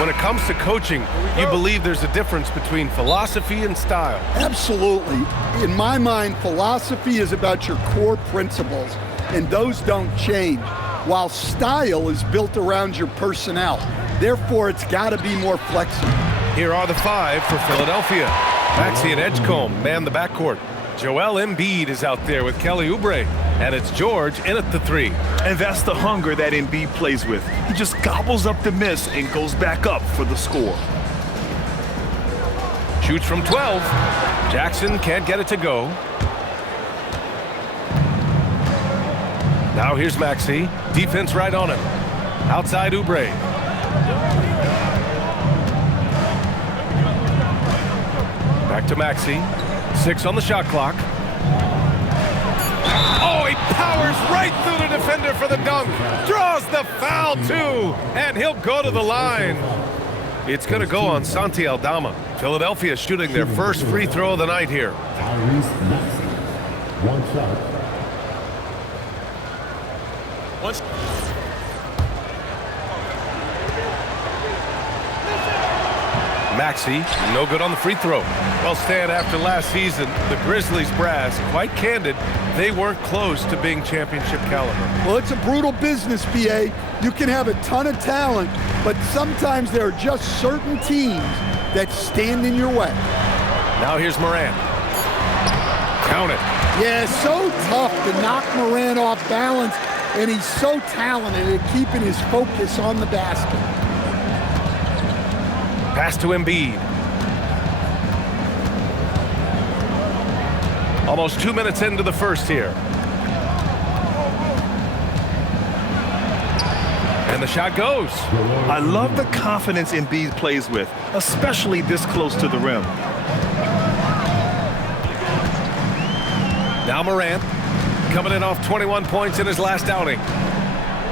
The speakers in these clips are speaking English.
When it comes to coaching, you believe there's a difference between philosophy and style. Absolutely. In my mind, philosophy is about your core principles, and those don't change, while style is built around your personnel. Therefore, it's got to be more flexible. Here are the 5 for Philadelphia. Maxey and Edgecombe man the backcourt. Joel Embiid is out there with Kelly Oubre, and it's George in at the 3. And that's the hunger that Embiid plays with. He just gobbles up the miss and goes back up for the score. Shoots from 12. Jackson can't get it to go. Now here's Maxey. Defense right on him. Outside Oubre. Back to Maxey. 6 on the shot clock. Oh, he powers right through the defender for the dunk. Draws the foul, too. And he'll go to the line. It's going to go on Santi Aldama. Philadelphia shooting their first free throw of the night here. Tyrese Maxey. One shot. Maxey, no good on the free throw. Well, Stan, after last season, the Grizzlies brass, quite candid, they weren't close to being championship caliber. Well, it's a brutal business, BA. You can have a ton of talent, but sometimes there are just certain teams that stand in your way. Now here's Morant. Count it. Yeah, so tough to knock Morant off balance, and he's so talented at keeping his focus on the basket. Pass to Embiid. Almost 2 minutes into the first here. And the shot goes. I love the confidence Embiid plays with, especially this close to the rim. Now Morant, coming in off 21 points in his last outing.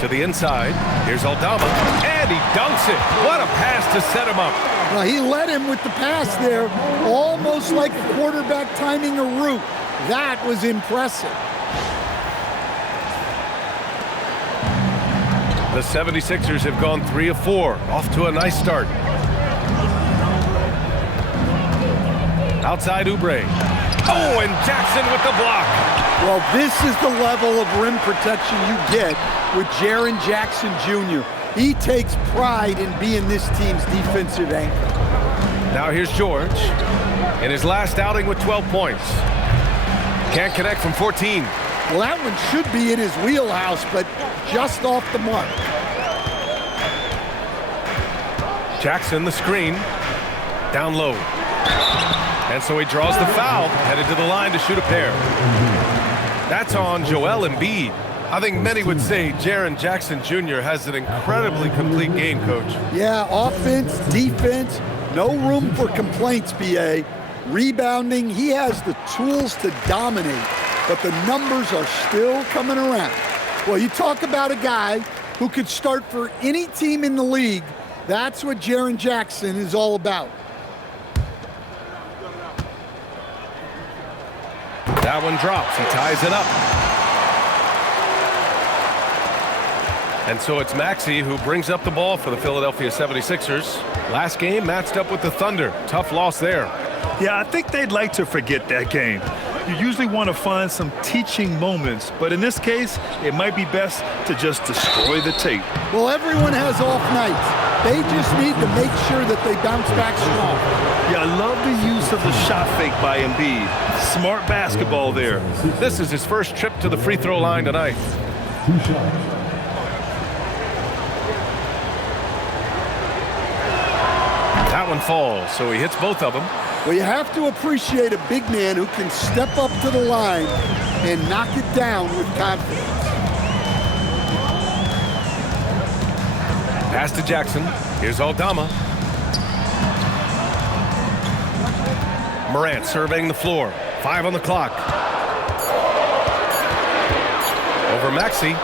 To the inside, here's Aldama, and he dunks it. What a pass to set him up. Now, he led him with the pass there, almost like the quarterback timing a route. That was impressive. The 76ers have gone 3 of 4, off to a nice start. Outside Oubre. Oh, and Jackson with the block. Well, this is the level of rim protection you get with Jaren Jackson Jr. He takes pride in being this team's defensive anchor. Now here's George in his last outing with 12 points. Can't connect from 14. Well, that one should be in his wheelhouse, but just off the mark. Jackson, the screen, down low. And so he draws the foul, headed to the line to shoot a pair. That's on Joel Embiid. I think many would say Jaren Jackson Jr. has an incredibly complete game, Coach. Yeah, offense, defense, no room for complaints, BA. Rebounding, he has the tools to dominate, but the numbers are still coming around. Well, you talk about a guy who could start for any team in the league. That's what Jaren Jackson is all about. That one drops. He ties it up. And so it's Maxey who brings up the ball for the Philadelphia 76ers. Last game matched up with the Thunder. Tough loss there. Yeah, I think they'd like to forget that game. You usually want to find some teaching moments, but in this case, it might be best to just destroy the tape. Well, everyone has off nights. They just need to make sure that they bounce back strong. Yeah, I love the use of the shot fake by Embiid. Smart basketball there. This is his first trip to the free throw line tonight. 2 shots. That one falls, so he hits both of them. Well, you have to appreciate a big man who can step up to the line and knock it down with confidence. Pass to Jackson. Here's Aldama. Morant surveying the floor. 5 on the clock. Over Maxey.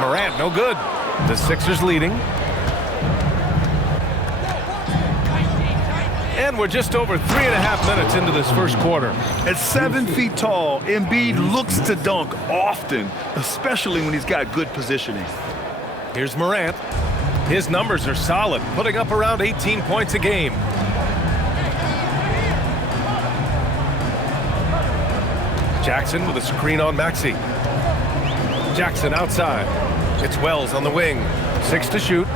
Morant, no good. The Sixers leading. And we're just over 3.5 minutes into this first quarter. At 7 feet tall, Embiid looks to dunk often, especially when he's got good positioning. Here's Morant. His numbers are solid, putting up around 18 points a game. Jackson with a screen on Maxey. Jackson outside. It's Wells on the wing. 6 to shoot.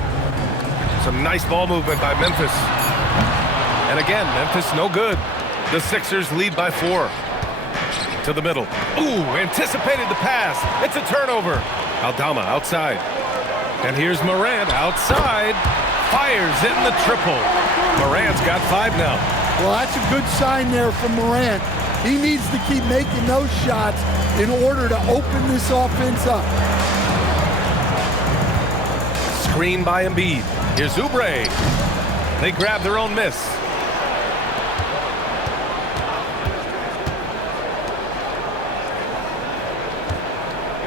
Some nice ball movement by Memphis. And again, Memphis no good. The Sixers lead by 4. To the middle. Ooh, anticipated the pass. It's a turnover. Aldama outside. And here's Morant outside. Fires in the triple. Morant's got 5 now. Well, that's a good sign there from Morant. He needs to keep making those shots in order to open this offense up. Screen by Embiid. Here's Oubre. They grab their own miss.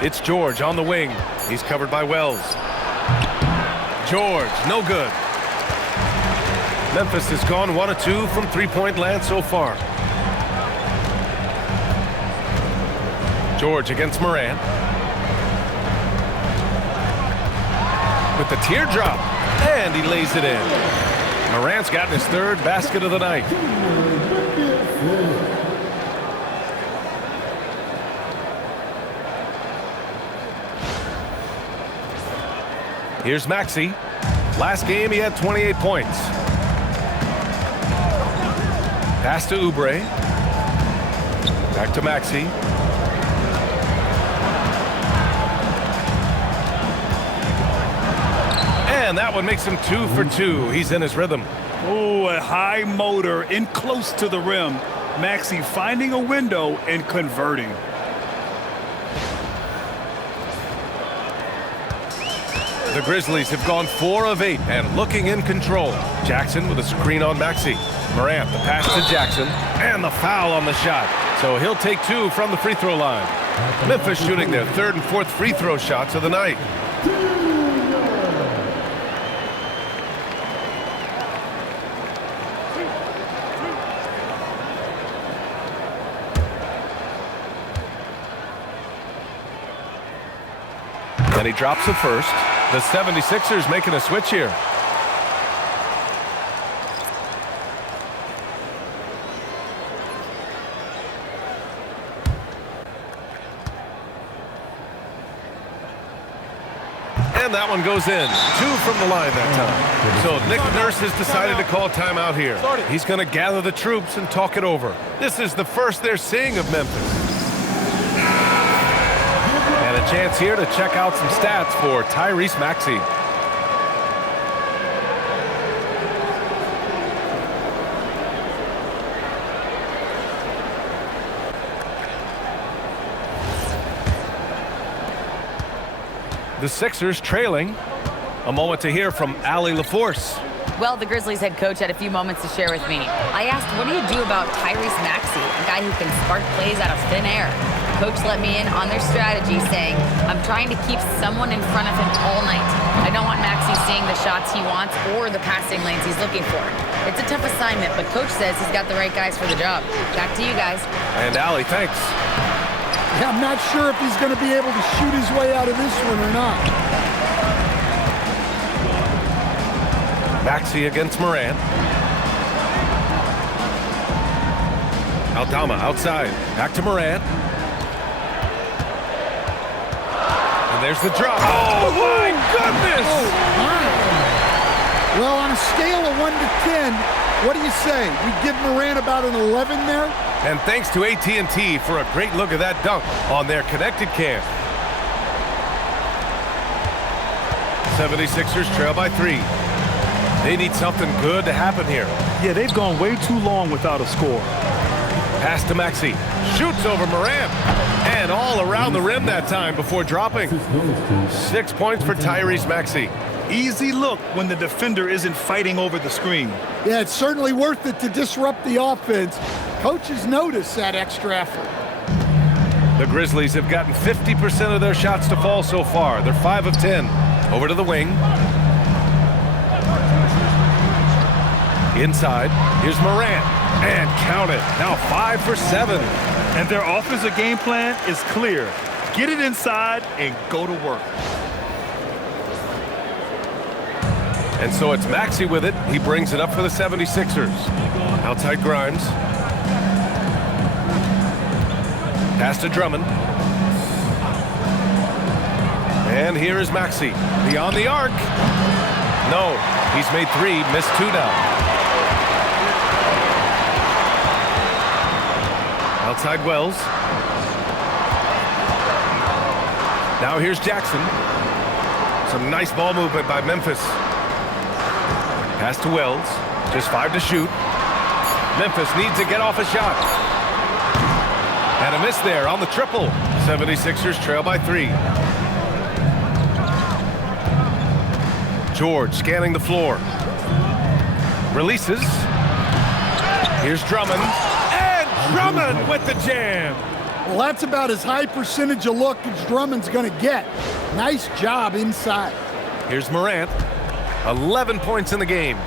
It's George on the wing. He's covered by Wells. George, no good. Memphis has gone 1 of 2 from three-point land so far. George against Morant. With the teardrop. And he lays it in. Morant's gotten his 3rd basket of the night. Here's Maxey. Last game, he had 28 points. Pass to Oubre. Back to Maxey. And that one makes him 2 for 2. He's in his rhythm. Oh, a high motor in close to the rim. Maxey finding a window and converting. The Grizzlies have gone 4 of 8 and looking in control. Jackson with a screen on Maxey. Morant, the pass to Jackson, and the foul on the shot. So he'll take 2 from the free throw line. Memphis shooting their 3rd and 4th free throw shots of the night. And he drops the first. The 76ers making a switch here. And that one goes in. 2 from the line that time. So Nick Nurse has decided to call timeout here. He's going to gather the troops and talk it over. This is the first they're seeing of Memphis. And a chance here to check out some stats for Tyrese Maxey. The Sixers trailing. A moment to hear from Allie LaForce. Well, the Grizzlies head coach had a few moments to share with me. I asked, what do you do about Tyrese Maxey, a guy who can spark plays out of thin air? Coach let me in on their strategy, saying, I'm trying to keep someone in front of him all night. I don't want Maxey seeing the shots he wants or the passing lanes he's looking for. It's a tough assignment, but Coach says he's got the right guys for the job. Back to you guys. And Allie, thanks. Yeah, I'm not sure if he's going to be able to shoot his way out of this one or not. Maxey against Morant. Aldama outside. Back to Morant. And there's the drop. Oh, my goodness! Oh, my. Well, on a scale of 1 to 10, what do you say? We give Morant about an 11 there? And thanks to AT&T for a great look at that dunk on their connected cam. 76ers trail by 3. They need something good to happen here. Yeah, they've gone way too long without a score. Pass to Maxey. Shoots over Morant. And all around the rim that time before dropping. 6 points for Tyrese Maxey. Easy look when the defender isn't fighting over the screen. Yeah, it's certainly worth it to disrupt the offense. Coaches notice that extra effort. The Grizzlies have gotten 50% of their shots to fall so far. They're 5 of 10. Over to the wing. Inside. Here's Morant. And count it. Now 5 for 7. And their offensive game plan is clear. Get it inside and go to work. And so it's Maxey with it. He brings it up for the 76ers. Outside Grimes. Pass to Drummond. And here is Maxey. Beyond the arc. No, he's made 3, missed 2 now. Outside Wells. Now here's Jackson. Some nice ball movement by Memphis. Pass to Wells. Just 5 to shoot. Memphis needs to get off a shot. And a miss there on the triple. 76ers trail by 3. George scanning the floor. Releases. Here's Drummond. And Drummond with the jam. Well, that's about as high percentage of look as Drummond's going to get. Nice job inside. Here's Morant. 11 points in the game.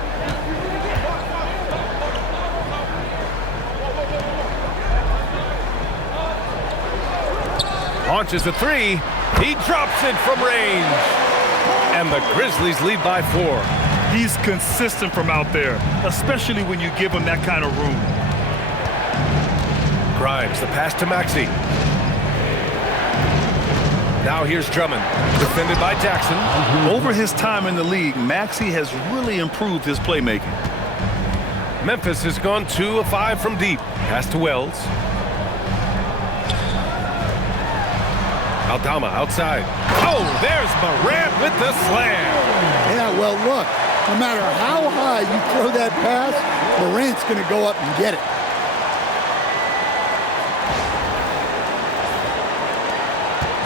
Launches a 3. He drops it from range. And the Grizzlies lead by 4. He's consistent from out there, especially when you give him that kind of room. Grimes, the pass to Maxey. Now here's Drummond, defended by Jackson. Over his time in the league, Maxey has really improved his playmaking. Memphis has gone 2 of 5 from deep. Pass to Wells. Aldama outside. Oh, there's Morant with the slam. Yeah, well, look, no matter how high you throw that pass, Morant's going to go up and get it.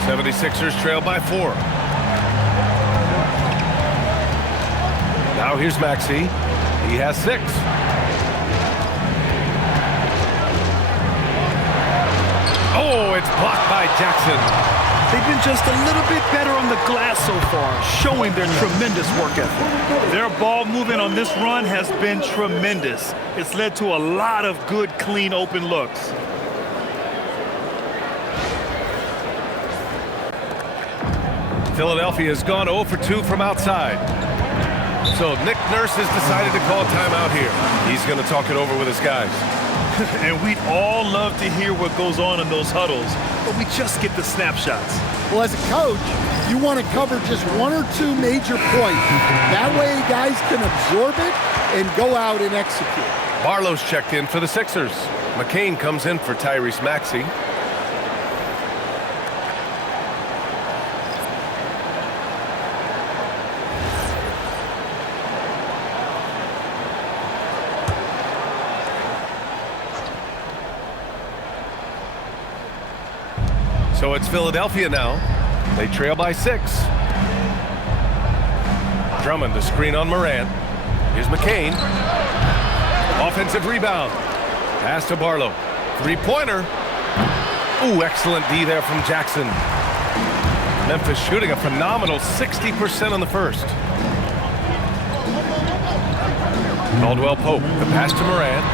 '76ers trail by 4. Now here's Maxey. He has 6. Oh, it's blocked by Jackson. They've been just a little bit better on the glass so far, showing their tremendous work ethic. Their ball movement on this run has been tremendous. It's led to a lot of good, clean, open looks. Philadelphia has gone 0 for 2 from outside. So Nick Nurse has decided to call a timeout here. He's going to talk it over with his guys. And we'd all love to hear what goes on in those huddles, but we just get the snapshots. Well, as a coach, you want to cover just 1 or 2 major points. That way guys can absorb it and go out and execute. Barlow's checked in for the Sixers. McCain comes in for Tyrese Maxey. So it's Philadelphia now. They trail by 6. Drummond to screen on Morant. Here's McCain. Offensive rebound. Pass to Barlow. 3-pointer. Ooh, excellent D there from Jackson. Memphis shooting a phenomenal 60% on the first. Caldwell Pope. The pass to Morant.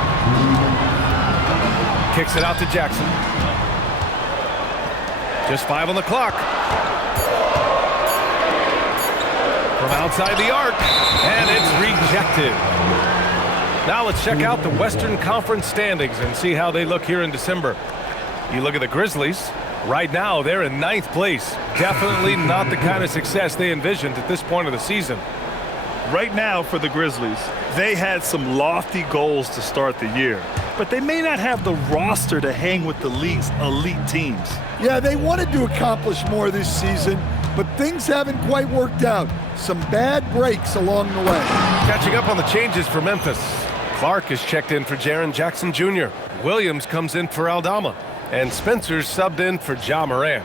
Kicks it out to Jackson. Just 5 on the clock. From outside the arc, and it's rejected. Now let's check out the Western Conference standings and see how they look here in December. You look at the Grizzlies. Right now, they're in 9th place. Definitely not the kind of success they envisioned at this point of the season. Right now for the Grizzlies, they had some lofty goals to start the year, but they may not have the roster to hang with the league's elite teams. Yeah, they wanted to accomplish more this season, but things haven't quite worked out. Some bad breaks along the way. Catching up on the changes for Memphis. Clark is checked in for Jaren Jackson Jr. Williams comes in for Aldama. And Spencer's subbed in for Ja Morant.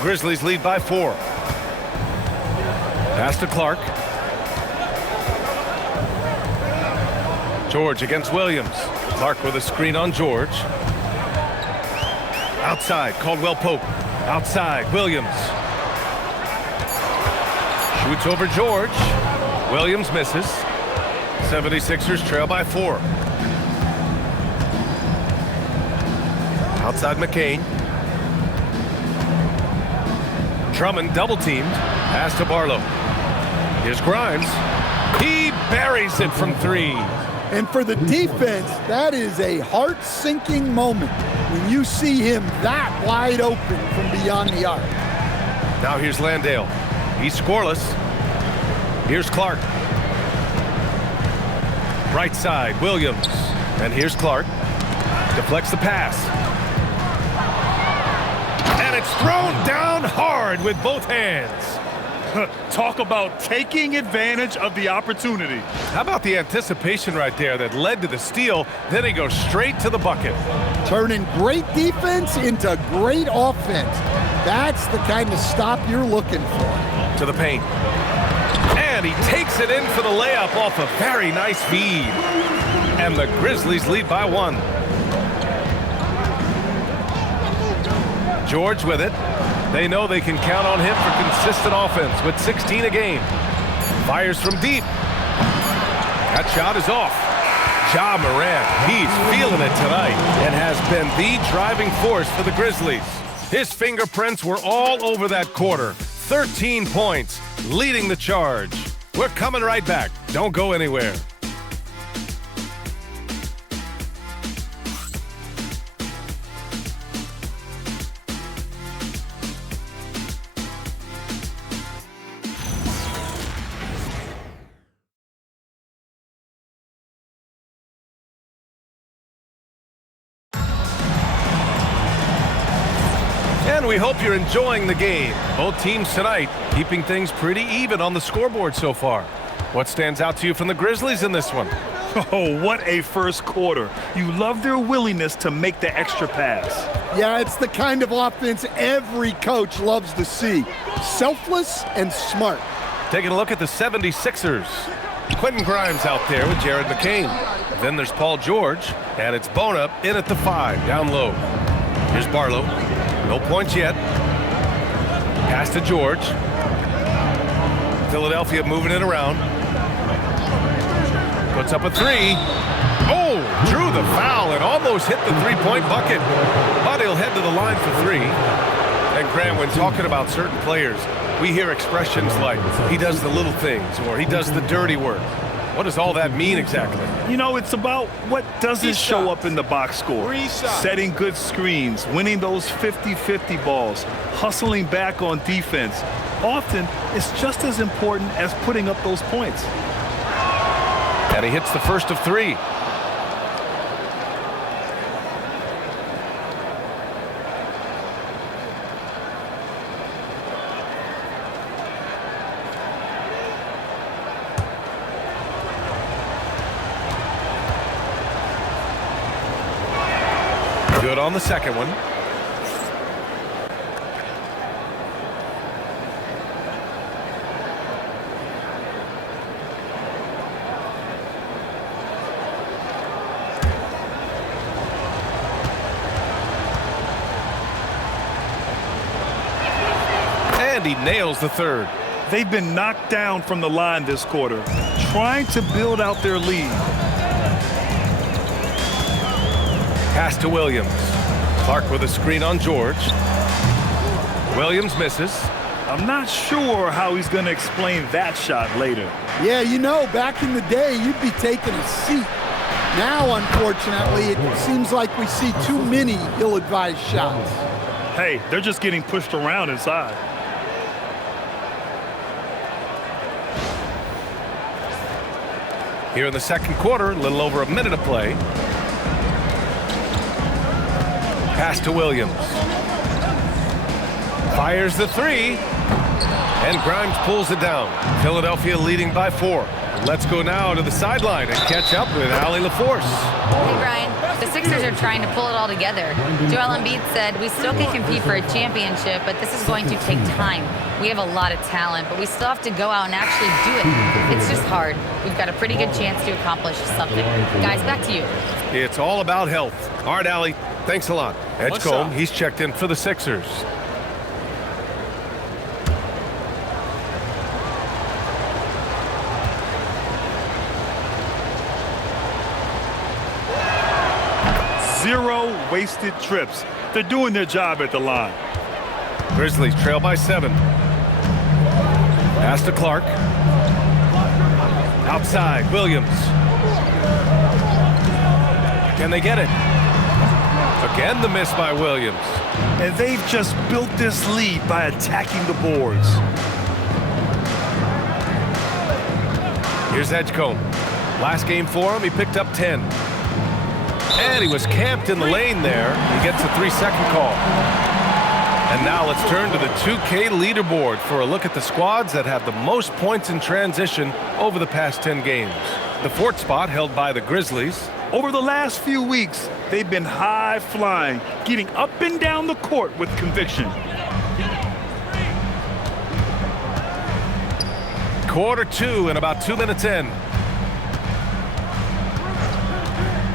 Grizzlies lead by 4. Pass to Clark. George against Williams. Clark with a screen on George. Outside, Caldwell Pope. Outside, Williams. Shoots over George. Williams misses. 76ers trail by 4. Outside McCain. Drummond double teamed. Pass to Barlow. Here's Grimes. He buries it from 3. And for the defense, that is a heart-sinking moment when you see him that wide open from beyond the arc. Now here's Landale. He's scoreless. Here's Clark. Right side, Williams. And here's Clark. Deflects the pass. And it's thrown down hard with both hands. Talk about taking advantage of the opportunity. How about the anticipation right there that led to the steal? Then he goes straight to the bucket. Turning great defense into great offense. That's the kind of stop you're looking for. To the paint. And he takes it in for the layup off a very nice feed. And the Grizzlies lead by 1. George with it. They know they can count on him for consistent offense with 16 a game. Fires from deep. That shot is off. Ja Morant, he's feeling it tonight and has been the driving force for the Grizzlies. His fingerprints were all over that quarter. 13 points, leading the charge. We're coming right back. Don't go anywhere. And we hope you're enjoying the game. Both teams tonight keeping things pretty even on the scoreboard so far. What stands out to you from the Grizzlies in this one? Oh, what a first quarter. You love their willingness to make the extra pass. Yeah, it's the kind of offense every coach loves to see. Selfless and smart. Taking a look at the 76ers. Quentin Grimes out there with Jared McCain. Then there's Paul George, and it's Bona in at the 5, down low. Here's Barlow. No points yet. Pass to George. Philadelphia moving it around. Puts up a 3. Oh, drew the foul and almost hit the three-point bucket. But he'll head to the line for 3. And Graham, when talking about certain players, we hear expressions like, he does the little things, or he does the dirty work. What does all that mean exactly? You know, it's about what doesn't show up in the box score. Setting good screens, winning those 50-50 balls, hustling back on defense. Often, it's just as important as putting up those points. And he hits the first of 3. Good on the second one. And he nails the third. They've been knocked down from the line this quarter, trying to build out their lead. Pass to Williams. Clark with a screen on George. Williams misses. I'm not sure how he's going to explain that shot later. Yeah, you know, back in the day, you'd be taking a seat. Now, unfortunately, it seems like we see too many ill-advised shots. Hey, they're just getting pushed around inside. Here in the second quarter, a little over a minute of play. Pass to Williams. Fires the 3. And Grimes pulls it down. Philadelphia leading by 4. Let's go now to the sideline and catch up with Allie LaForce. Hey, Brian. The Sixers are trying to pull it all together. Joel Embiid said, we still can compete for a championship, but this is going to take time. We have a lot of talent, but we still have to go out and actually do it. It's just hard. We've got a pretty good chance to accomplish something. Guys, back to you. It's all about health. All right, Allie. Thanks a lot. Edgecombe, he's checked in for the Sixers. Zero wasted trips. They're doing their job at the line. Grizzlies trail by 7. Pass to Clark. Outside, Williams. Can they get it? Again, the miss by Williams. And they've just built this lead by attacking the boards. Here's Edgecombe. Last game for him, he picked up 10. And he was camped in the lane there. He gets a 3-second call. And now let's turn to the 2K leaderboard for a look at the squads that have the most points in transition over the past 10 games. The 4th spot held by the Grizzlies. Over the last few weeks, they've been high flying, getting up and down the court with conviction. Quarter 2 and about 2 minutes in.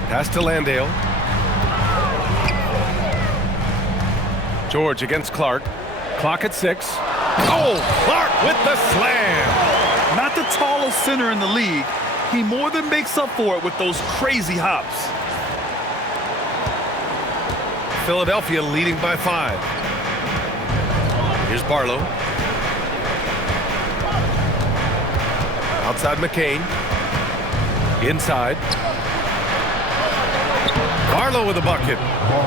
Pass to Landale. George against Clark. Clock at 6. Oh, Clark with the slam. Not the tallest center in the league, he more than makes up for it with those crazy hops. Philadelphia leading by 5. Here's Barlow. Outside McCain. Inside. Barlow with a bucket.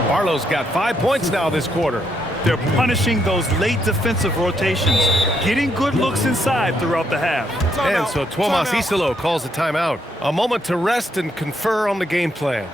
Barlow's got 5 points now this quarter. They're punishing those late defensive rotations, getting good looks inside throughout the half. And so Tuomas Isalo calls a timeout. A moment to rest and confer on the game plan.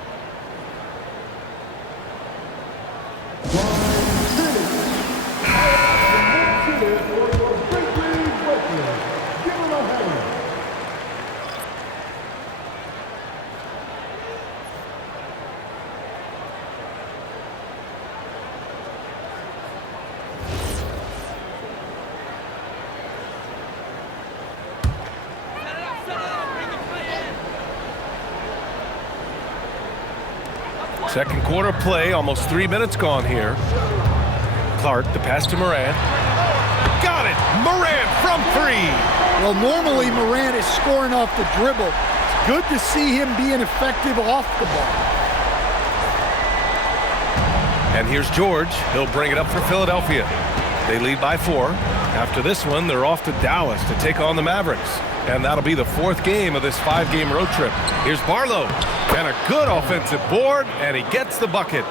Second quarter play, almost 3 minutes gone here. Clark, the pass to Morant. Got it! Morant from 3! Well, normally Morant is scoring off the dribble. It's good to see him being effective off the ball. And here's George. He'll bring it up for Philadelphia. They lead by 4. After this one, they're off to Dallas to take on the Mavericks. And that'll be the 4th game of this 5-game road trip. Here's Barlow. And a good offensive board, and he gets the bucket.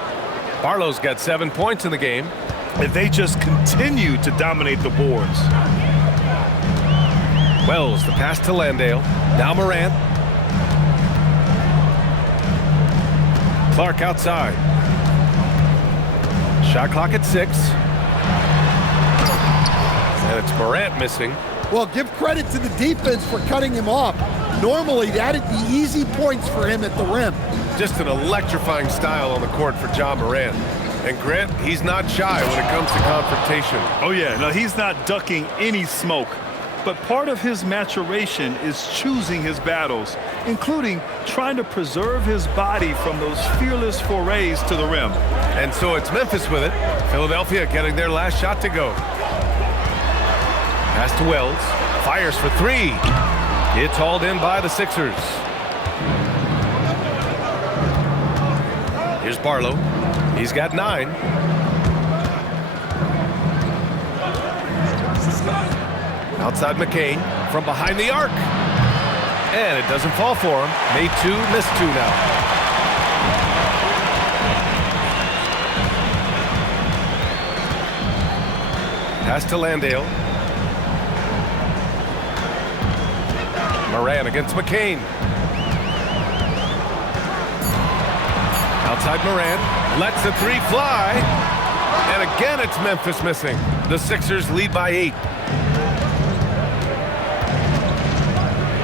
Barlow's got 7 points in the game. And they just continue to dominate the boards. Wells, the pass to Landale. Now Morant. Clark outside. Shot clock at 6. And it's Morant missing. Well, give credit to the defense for cutting him off. Normally, that'd be easy points for him at the rim. Just an electrifying style on the court for Ja Morant. And Grant, he's not shy when it comes to confrontation. Oh yeah, no, he's not ducking any smoke. But part of his maturation is choosing his battles, including trying to preserve his body from those fearless forays to the rim. And so it's Memphis with it. Philadelphia getting their last shot to go. Pass to Wells. Fires for 3. It's hauled in by the Sixers. Here's Barlow. He's got 9. Outside McCain from behind the arc. And it doesn't fall for him. Made 2, missed 2 now. Pass to Landale. Morant against McCain. Outside Morant. Lets the 3 fly. And again, it's Memphis missing. The Sixers lead by 8.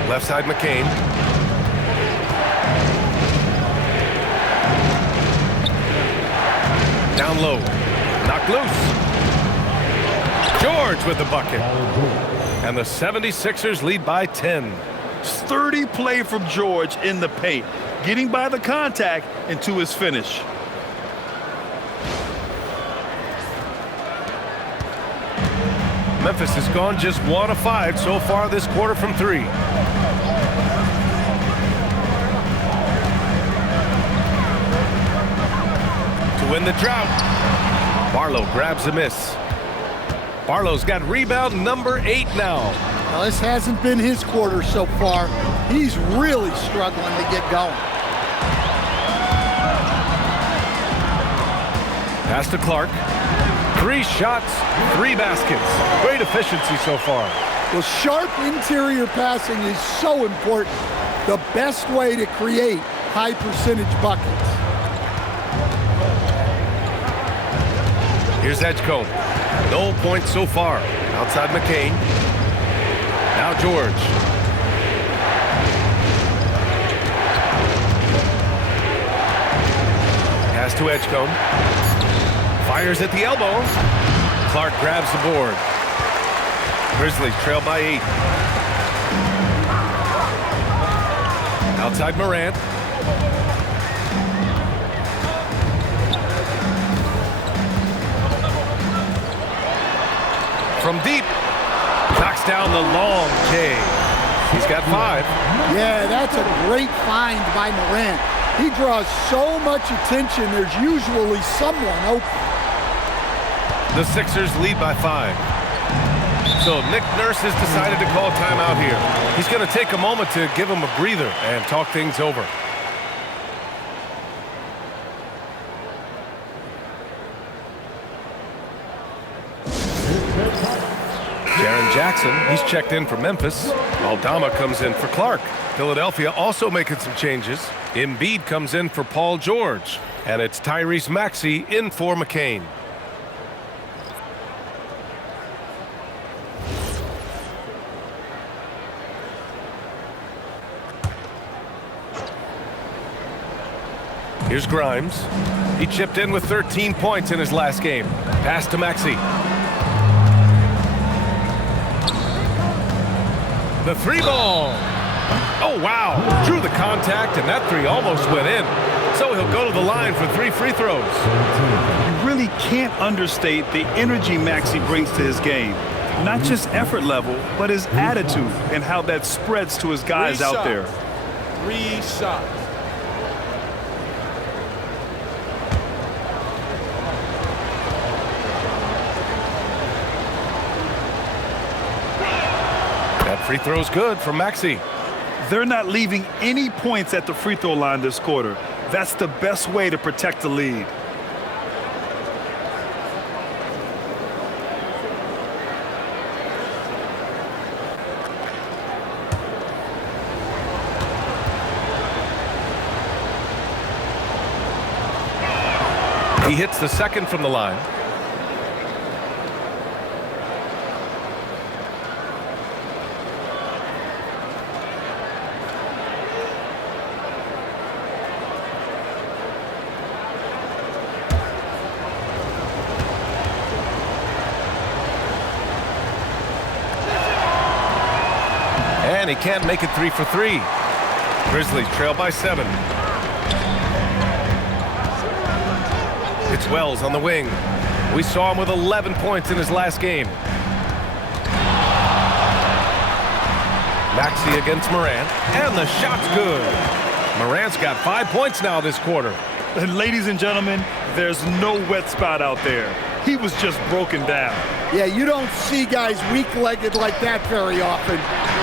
Left side McCain. Down low. Knocked loose. George with the bucket. And the 76ers lead by 10. Sturdy play from George in the paint, getting by the contact and to his finish. Memphis has gone just 1 of 5 so far this quarter from 3. To win the drought, Barlow grabs a miss. Barlow's got rebound number 8 now. Well, this hasn't been his quarter so far. He's really struggling to get going. Pass to Clark. 3 shots, 3 baskets. Great efficiency so far. Well, sharp interior passing is so important. The best way to create high percentage buckets. Here's Edgecombe. No points so far. Outside McCain. Now George. Pass to Edgecombe. Fires at the elbow. Clark grabs the board. Grizzlies trail by 8. Outside Morant. From deep. Knocks down the long J. He's got 5. Yeah, that's a great find by Morant. He draws so much attention, there's usually someone open. The Sixers lead by 5. So Nick Nurse has decided to call timeout here. He's going to take a moment to give him a breather and talk things over. Jaren Jackson, he's checked in for Memphis. Aldama comes in for Clark. Philadelphia also making some changes. Embiid comes in for Paul George. And it's Tyrese Maxey in for McCain. Here's Grimes. He chipped in with 13 points in his last game. Pass to Maxey. The 3 ball. Oh, wow. Drew the contact, and that 3 almost went in. So he'll go to the line for 3 free throws. You really can't understate the energy Maxey brings to his game. Not just effort level, but his attitude and how that spreads to his guys out there. 3 shots. That free throw's good for Maxey. They're not leaving any points at the free throw line this quarter. That's the best way to protect the lead. He hits the second from the line. And he can't make it 3 for 3. Grizzlies trail by 7. It's Wells on the wing. We saw him with 11 points in his last game. Maxey against Morant, and the shot's good. Morant's got 5 points now this quarter. And ladies and gentlemen, there's no wet spot out there. He was just broken down. Yeah, you don't see guys weak-legged like that very often.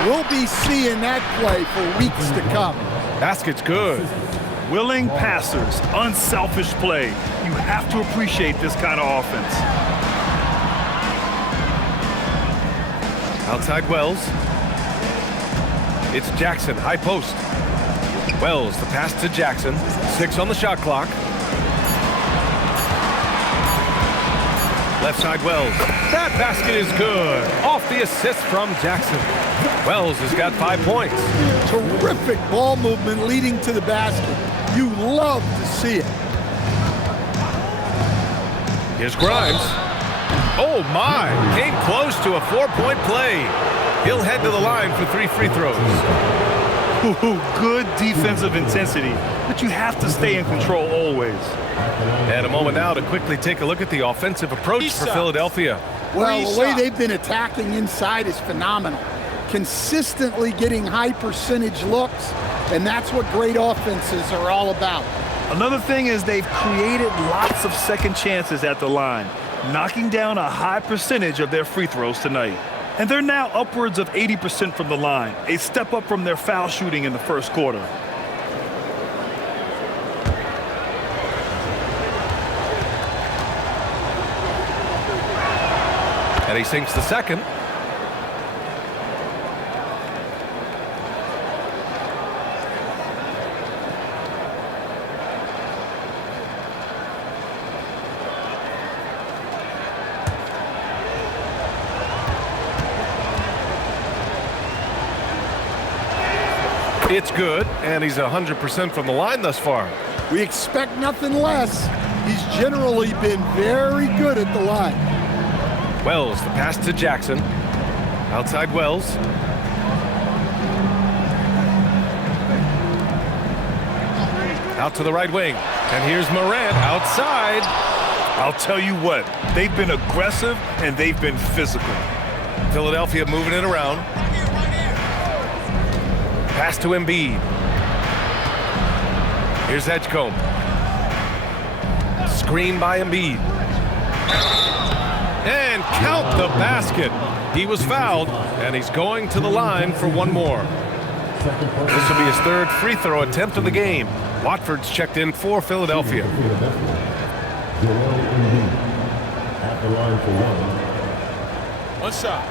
We'll be seeing that play for weeks to come. Basket's good. Willing passers, unselfish play. You have to appreciate this kind of offense. Outside Wells. It's Jackson, high post. Wells, the pass to Jackson. 6 on the shot clock. Left side Wells. That basket is good. Off the assist from Jackson. Wells has got 5 points. Terrific ball movement leading to the basket. You love to see it. Here's Grimes. Oh my, came close to a 4-point play. He'll head to the line for 3 free throws. Ooh, good defensive intensity, but you have to stay in control always. And a moment now to quickly take a look at the offensive approach for Philadelphia. Well, the way they've been attacking inside is phenomenal. Consistently getting high percentage looks, and that's what great offenses are all about. Another thing is they've created lots of second chances at the line, knocking down a high percentage of their free throws tonight. And they're now upwards of 80% from the line, a step up from their foul shooting in the first quarter. And he sinks the second. It's good, and he's 100% from the line thus far. We expect nothing less. He's generally been very good at the line. Wells, the pass to Jackson. Outside Wells. Out to the right wing. And here's Morant outside. I'll tell you what, they've been aggressive and they've been physical. Philadelphia moving it around. Pass to Embiid. Here's Edgecombe. Screen by Embiid. And count the basket. He was fouled, and he's going to the line for one more. This will be his third free throw attempt of the game. Watford's checked in for Philadelphia. Joel Embiid at the line for one. One shot.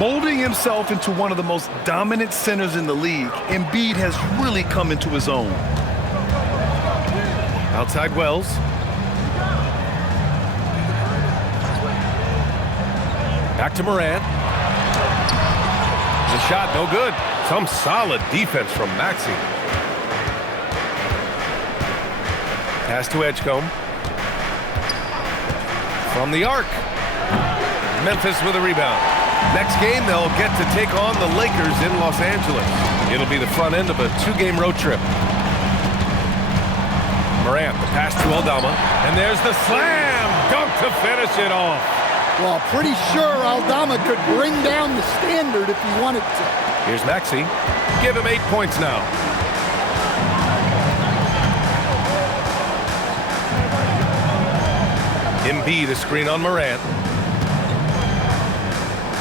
Molding himself into one of the most dominant centers in the league, Embiid has really come into his own. Outside Wells. Back to Morant. The shot no good. Some solid defense from Maxey. Pass to Edgecombe. From the arc. Memphis with a rebound. Next game, they'll get to take on the Lakers in Los Angeles. It'll be the front end of a two-game road trip. Morant, the pass to Aldama. And there's the slam dunk to finish it off. Well, pretty sure Aldama could bring down the standard if he wanted to. Here's Maxey. Give him 8 points now. Embiid, a screen on Morant.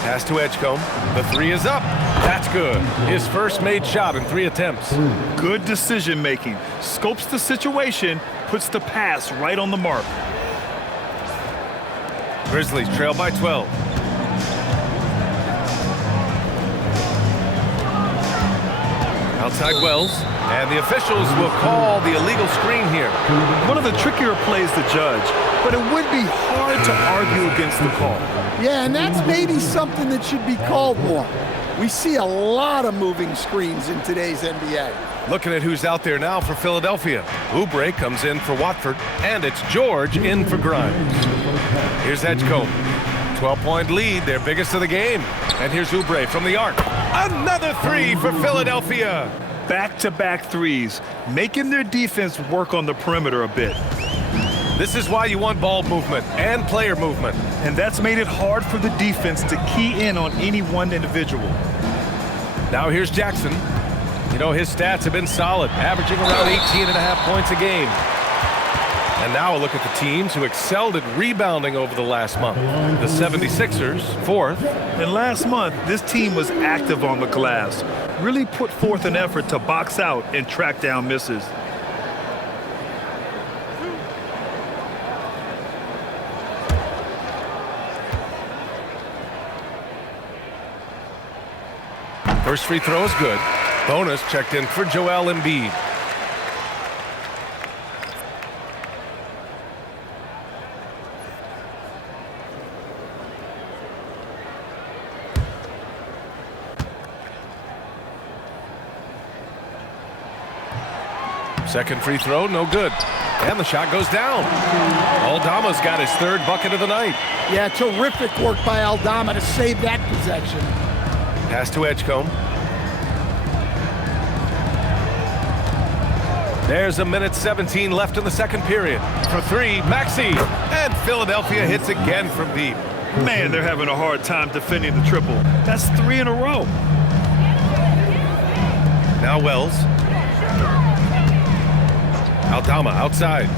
Pass to Edgecombe. The three is up. That's good. His first made shot in 3 attempts. Good decision making. Scopes the situation, puts the pass right on the mark. Grizzlies trail by 12. Outside Wells. And the officials will call the illegal screen here. One of the trickier plays to judge, but it would be hard to argue against the call. Yeah, and that's maybe something that should be called more. We see a lot of moving screens in today's NBA. Looking at who's out there now for Philadelphia. Oubre comes in for Watford, and it's George in for Grimes. Here's Edgecombe. 12-point lead, their biggest of the game. And here's Oubre from the arc. Another three for Philadelphia. Back-to-back threes, making their defense work on the perimeter a bit. This is why you want ball movement and player movement. And that's made it hard for the defense to key in on any one individual. Now here's Jackson. You know, his stats have been solid, averaging around 18.5 points a game. And now a look at the teams who excelled at rebounding over the last month. The 76ers, 4th. And last month, this team was active on the glass. Really put forth an effort to box out and track down misses. First free throw is good. Bonus checked in for Joel Embiid. Second free throw, no good. And the shot goes down. Aldama's got his third bucket of the night. Yeah, terrific work by Aldama to save that possession. Pass to Edgecombe. There's a minute 17 left in the second period. For three, Maxey. And Philadelphia hits again from deep. Man, they're having a hard time defending the triple. That's 3 in a row. Now Wells. Aldama outside.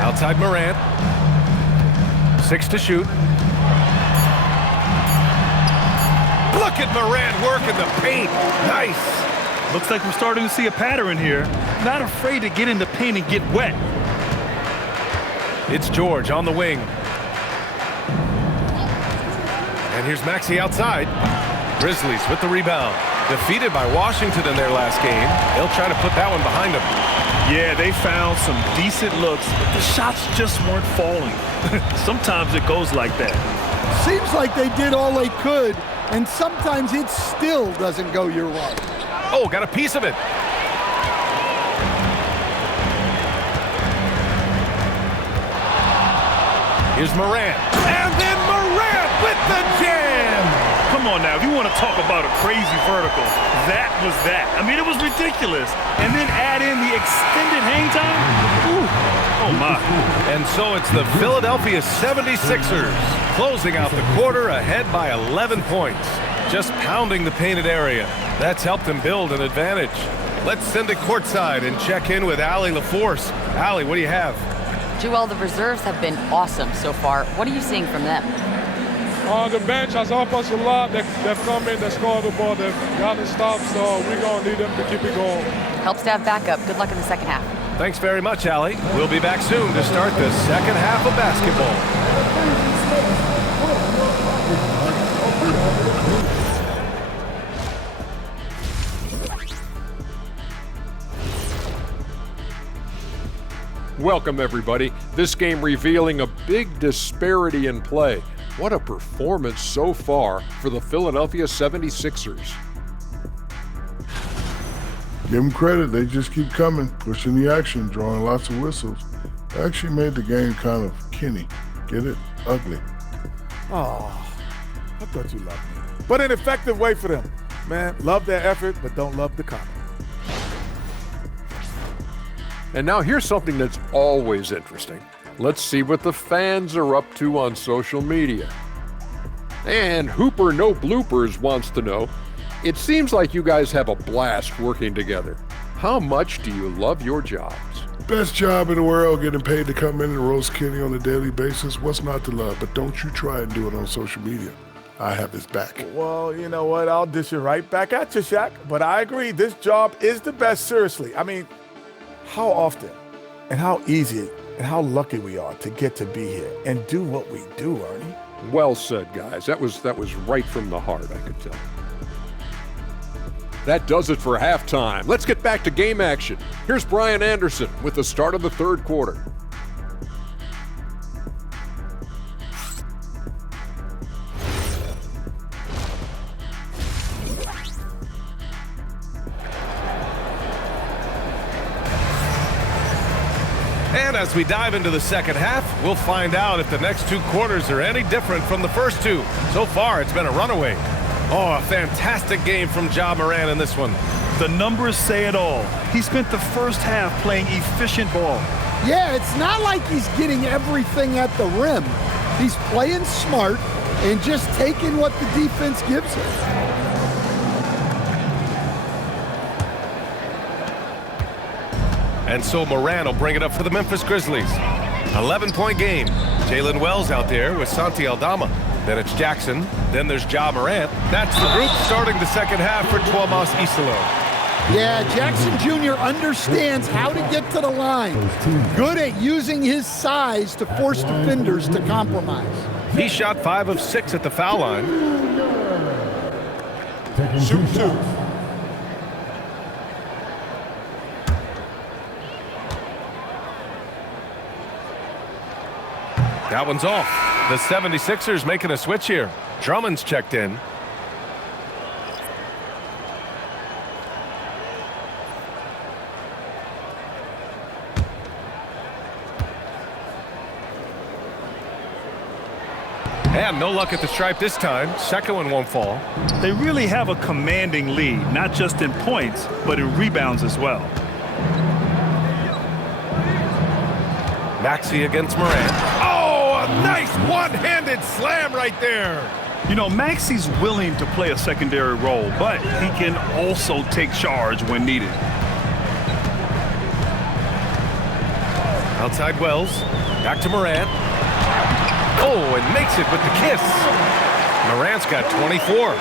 Outside Morant. 6 to shoot. Look at Morant working the paint. Nice. Looks like we're starting to see a pattern here. Not afraid to get in the paint and get wet. It's George on the wing. And here's Maxey outside. Grizzlies with the rebound. Defeated by Washington in their last game. They'll try to put that one behind them. Yeah, they found some decent looks, but the shots just weren't falling. Sometimes it goes like that. Seems like they did all they could, and sometimes it still doesn't go your way. Oh, got a piece of it. Here's Morant. And then Morant with the jam. Come on now, if you want to talk about a crazy vertical, that was that. I mean, it was ridiculous. And then add in the extended hang time. Ooh. Oh, my. And so it's the Philadelphia 76ers closing out the quarter ahead by 11 points. Just pounding the painted area. That's helped them build an advantage. Let's send it courtside and check in with Allie LaForce. Allie, what do you have? Joel, the reserves have been awesome so far. What are you seeing from them? The bench has helped us a lot. They've come in, they scored the ball, they've gotten stopped, so we're going to need them to keep it going. Helps to have backup. Good luck in the second half. Thanks very much, Allie. We'll be back soon to start the second half of basketball. Welcome, everybody. This game revealing a big disparity in play. What a performance so far for the Philadelphia 76ers. Give them credit, they just keep coming, pushing the action, drawing lots of whistles. They actually made the game kind of kinny. Get it? Ugly. Oh, I thought you loved me. But an effective way for them. Man, love their effort, but don't love the comment. And now here's something that's always interesting. Let's see what the fans are up to on social media. And Hooper No Bloopers wants to know, it seems like you guys have a blast working together. How much do you love your jobs? Best job in the world, getting paid to come in and roast Kenny on a daily basis. What's not to love? But don't you try and do it on social media. I have his back. Well, you know what? I'll dish it right back at you, Shaq. But I agree, this job is the best, seriously. I mean, how often and how easy and how lucky we are to get to be here and do what we do, Ernie. Well said, guys. That was right from the heart, I could tell. That does it for halftime. Let's get back to game action. Here's Brian Anderson with the start of the third quarter. And as we dive into the second half, we'll find out if the next two quarters are any different from the first two. So far, it's been a runaway. Oh, a fantastic game from Ja Morant in this one. The numbers say it all. He spent the first half playing efficient ball. Yeah, it's not like he's getting everything at the rim. He's playing smart and just taking what the defense gives him. And so Morant will bring it up for the Memphis Grizzlies. 11-point game. Jalen Wells out there with Santi Aldama. Then it's Jackson. Then there's Ja Morant. That's the group starting the second half for Tuomas Isalo. Yeah, Jackson Jr. understands how to get to the line. Good at using his size to force defenders to compromise. He shot 5 of 6 at the foul line. Shoot two. That one's off. The 76ers making a switch here. Drummond's checked in. And no luck at the stripe this time. Second one won't fall. They really have a commanding lead, not just in points, but in rebounds as well. Maxey against Morant. Oh, a nice one-handed slam right there. You know, Maxey's willing to play a secondary role, but he can also take charge when needed. Outside Wells, back to Morant. Oh, and makes it with the kiss. Morant's got 24.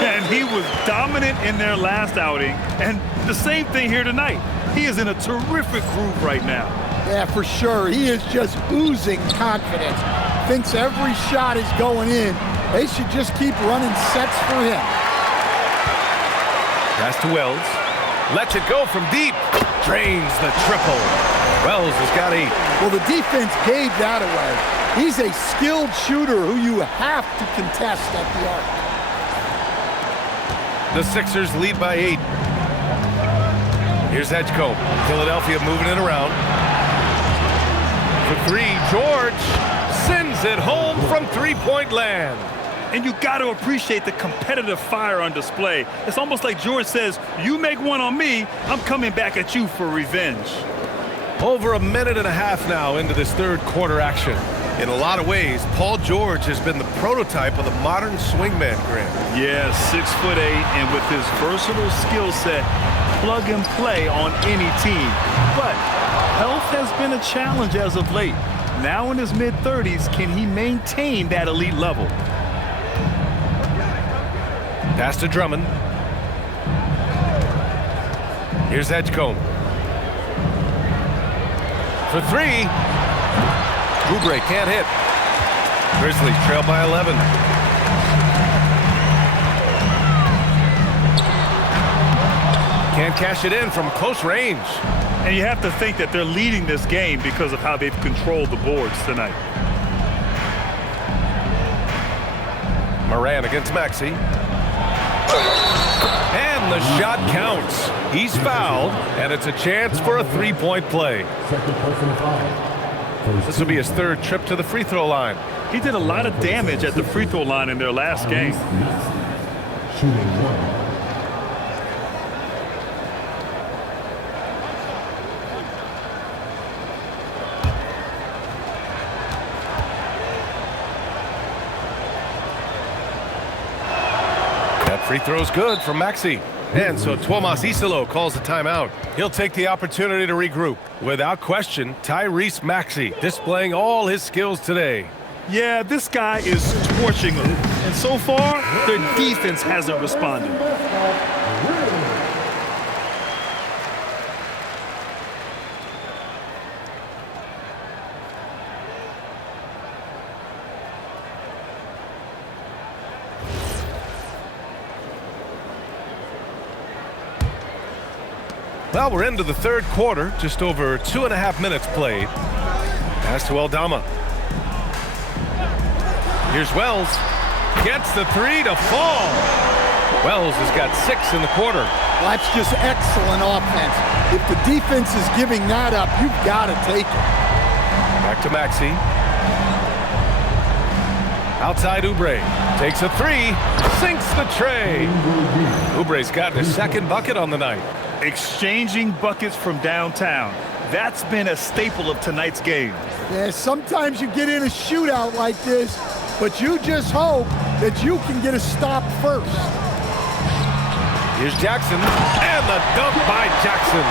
And he was dominant in their last outing, and the same thing here tonight. He is in a terrific groove right now. Yeah, for sure. He is just oozing confidence. Thinks every shot is going in. They should just keep running sets for him. Pass to Wells. Lets it go from deep. Drains the triple. Wells has got 8. Well, the defense gave that away. He's a skilled shooter who you have to contest at the arc. The Sixers lead by 8. Here's Edgecombe. Philadelphia moving it around. For 3, George sends it home from three-point land. And you got to appreciate the competitive fire on display. It's almost like George says, you make one on me, I'm coming back at you for revenge. Over a minute and a half now into this third quarter action. In a lot of ways, Paul George has been the prototype of the modern swingman, Grant. Yeah, 6'8", and with his versatile skill set, plug and play on any team. But health has been a challenge as of late. Now in his mid-30s, can he maintain that elite level? Pass to Drummond. Here's Edgecombe. For 3. Oubre can't hit. Grizzlies trail by 11. Can't cash it in from close range. And you have to think that they're leading this game because of how they've controlled the boards tonight. Morant against Maxey. And the shot counts. He's fouled, and it's a chance for a three-point play. This will be his third trip to the free throw line. He did a lot of damage at the free throw line in their last game. That free throw's good from Maxey. And so Tuomas Isalo calls a timeout. He'll take the opportunity to regroup. Without question, Tyrese Maxey displaying all his skills today. Yeah, this guy is torching them. And so far, their defense hasn't responded. Well, we're into the third quarter, just over 2.5 minutes played. Pass to Aldama. Here's Wells. Gets the 3 to fall. Wells has got 6 in the quarter. Well, that's just excellent offense. If the defense is giving that up, you've got to take it. Back to Maxey. Outside Oubre. Takes a 3. Sinks the tray. Oubre's gotten his second bucket on the night. Exchanging buckets from downtown. That's been a staple of tonight's game. Yeah, sometimes you get in a shootout like this, but you just hope that you can get a stop first. Here's Jackson, and the dunk by Jackson.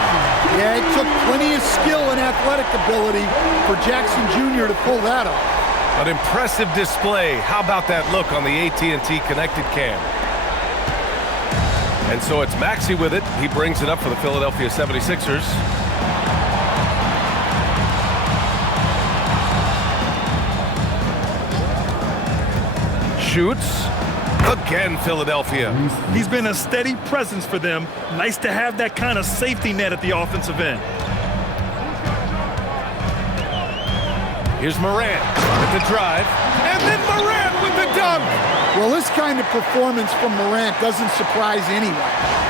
Yeah, it took plenty of skill and athletic ability for Jackson Jr. to pull that off. An impressive display. How about that look on the AT&T connected cam? And so it's Maxey with it. He brings it up for the Philadelphia 76ers. Shoots. Again, Philadelphia. He's been a steady presence for them. Nice to have that kind of safety net at the offensive end. Here's Morant with the drive. And then Morant with the dunk. Well, this kind of performance from Morant doesn't surprise anyone.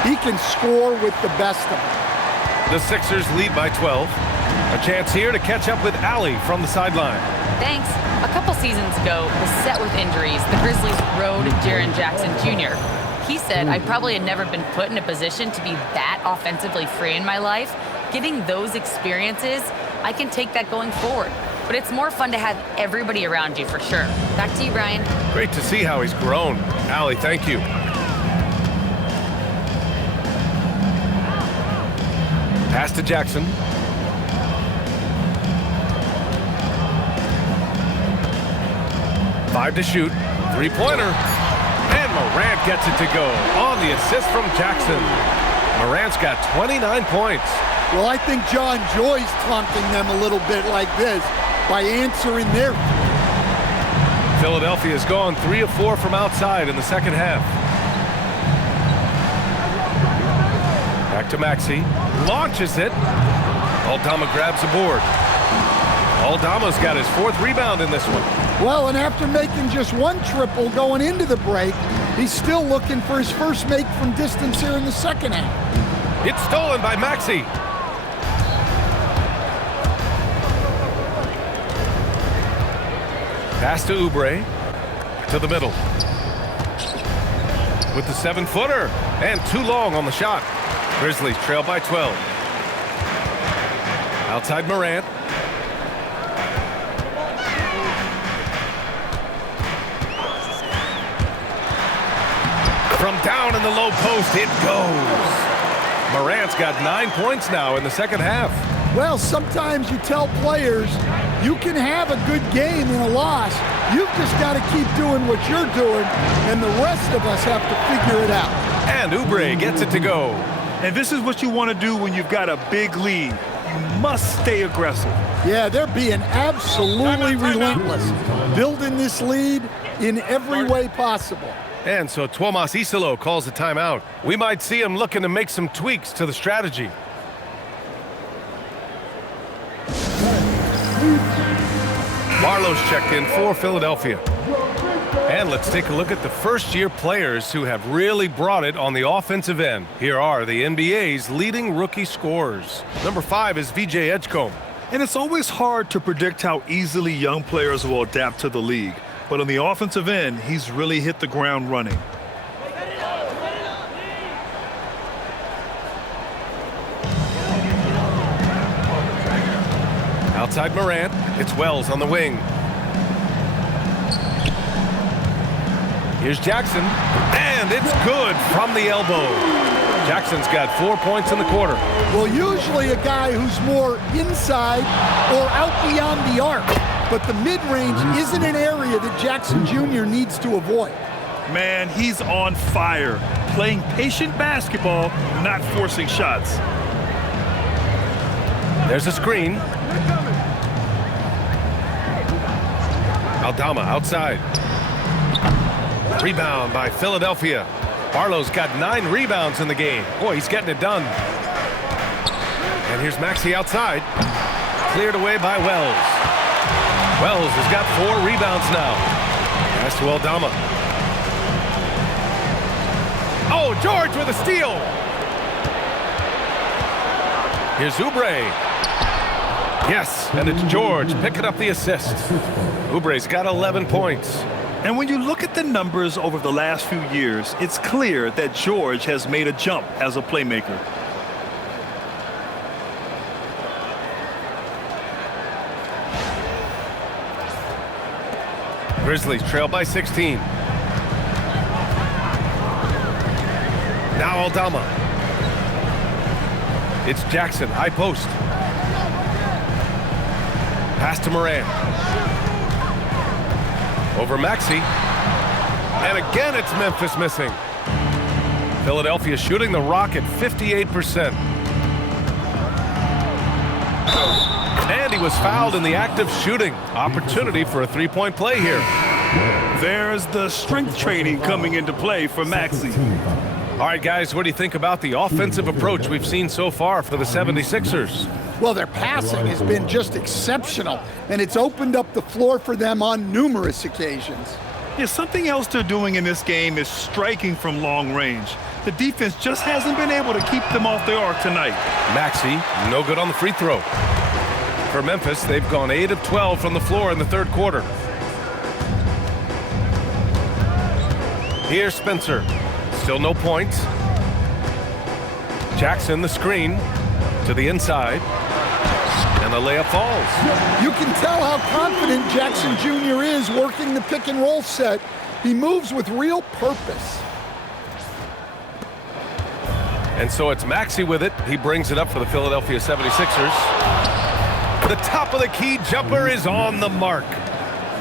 He can score with the best of them. The Sixers lead by 12. A chance here to catch up with Allie from the sideline. Thanks. A couple seasons ago, beset with injuries, the Grizzlies rode Jaren Jackson Jr. He said, I probably had never been put in a position to be that offensively free in my life. Getting those experiences, I can take that going forward. but it's more fun to have everybody around you for sure. Back to you, Brian. Great to see how he's grown. Allie, thank you. Pass to Jackson. Five to shoot. Three-pointer. And Morant gets it to go on the assist from Jackson. Morant's got 29 points. Well, I think Ja enjoys taunting them a little bit like this by answering their. Philadelphia's gone 3 of 4 from outside in the second half. Back to Maxey. Launches it. Aldama grabs the board. Aldama's got his 4th rebound in this one. Well, and after making just 1 triple going into the break, he's still looking for his first make from distance here in the second half. It's stolen by Maxey. Pass to Oubre. To the middle. With the 7-footer. And too long on the shot. Grizzlies trail by 12. Outside Morant. From down in the low post, it goes. Morant's got 9 points now in the second half. Well, sometimes you tell players you can have a good game in a loss. You've just got to keep doing what you're doing, and the rest of us have to figure it out. And Oubre gets it to go. And this is what you want to do when you've got a big lead. You must stay aggressive. Yeah, they're being absolutely relentless, building this lead in every way possible. And so Tuomas Isalo calls a timeout. We might see him looking to make some tweaks to the strategy. Barlow's checked in for Philadelphia. And let's take a look at the first-year players who have really brought it on the offensive end. Here are the NBA's leading rookie scorers. Number 5 is VJ Edgecombe. And it's always hard to predict how easily young players will adapt to the league. But on the offensive end, he's really hit the ground running. Outside Morant, it's Wells on the wing. Here's Jackson, and it's good from the elbow. Jackson's got 4 points in the quarter. Well, usually a guy who's more inside or out beyond the arc, but the mid-range isn't an area that Jackson Jr. needs to avoid. Man, he's on fire, playing patient basketball, not forcing shots. There's a screen. Aldama outside. Rebound by Philadelphia. Barlow's got 9 rebounds in the game. Boy, he's getting it done. And here's Maxey outside. Cleared away by Wells. Wells has got 4 rebounds now. Pass to Aldama. Oh, George with a steal. Here's Oubre. Yes, and it's George picking up the assist. Oubre's got 11 points. And when you look at the numbers over the last few years, it's clear that George has made a jump as a playmaker. Grizzlies trail by 16. Now Aldama. It's Jackson, high post. Pass to Morant. Over Maxey. And again, it's Memphis missing. Philadelphia shooting the rock at 58%. And he was fouled in the act of shooting. Opportunity for a three-point play here. There's the strength training coming into play for Maxey. All right, guys, what do you think about the offensive approach we've seen so far for the 76ers? Well, their passing has been just exceptional, and it's opened up the floor for them on numerous occasions. Yeah, something else they're doing in this game is striking from long range. The defense just hasn't been able to keep them off their arc tonight. Maxey, no good on the free throw. For Memphis, they've gone 8 of 12 from the floor in the third quarter. Here's Spencer. Still no points. Jackson, the screen to the inside. And And the layup falls. You can tell how confident Jackson Jr. is working the pick and roll set. He moves with real purpose. And so it's Maxey with it. He brings it up for the Philadelphia 76ers. The top of the key jumper is on the mark.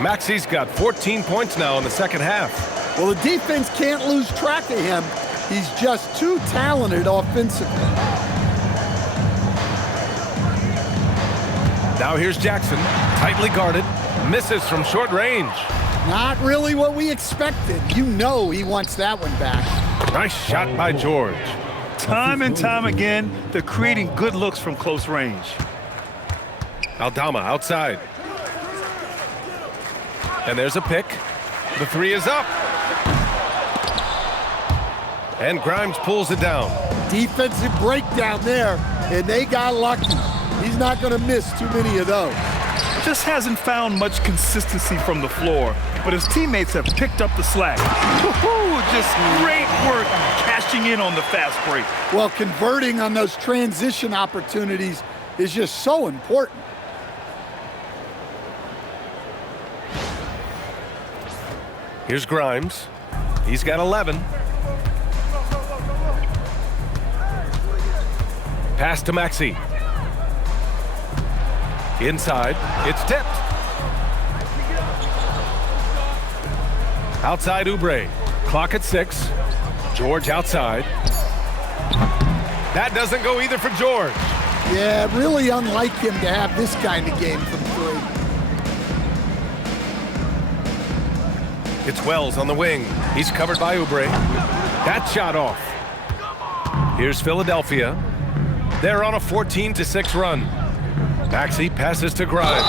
Maxey's got 14 points now in the second half. Well, the defense can't lose track of him. He's just too talented offensively. Now here's Jackson, tightly guarded, misses from short range. Not really what we expected. You know he wants that one back. Nice shot by George. Time and time again, they're creating good looks from close range. Aldama outside. And there's a pick. The three is up. And Grimes pulls it down. Defensive breakdown there, and they got lucky. He's not going to miss too many of those. Just hasn't found much consistency from the floor, but his teammates have picked up the slack. Just great work cashing in on the fast break. Well, converting on those transition opportunities is just so important. Here's Grimes. He's got 11. Pass to Maxey. Inside, it's tipped. Outside Oubre. Clock at 6. George outside. That doesn't go either for George. Yeah, really unlike him to have this kind of game from three. It's Wells on the wing. He's covered by Oubre. That shot off. Here's Philadelphia. They're on a 14-6 run. Maxey passes to Grimes.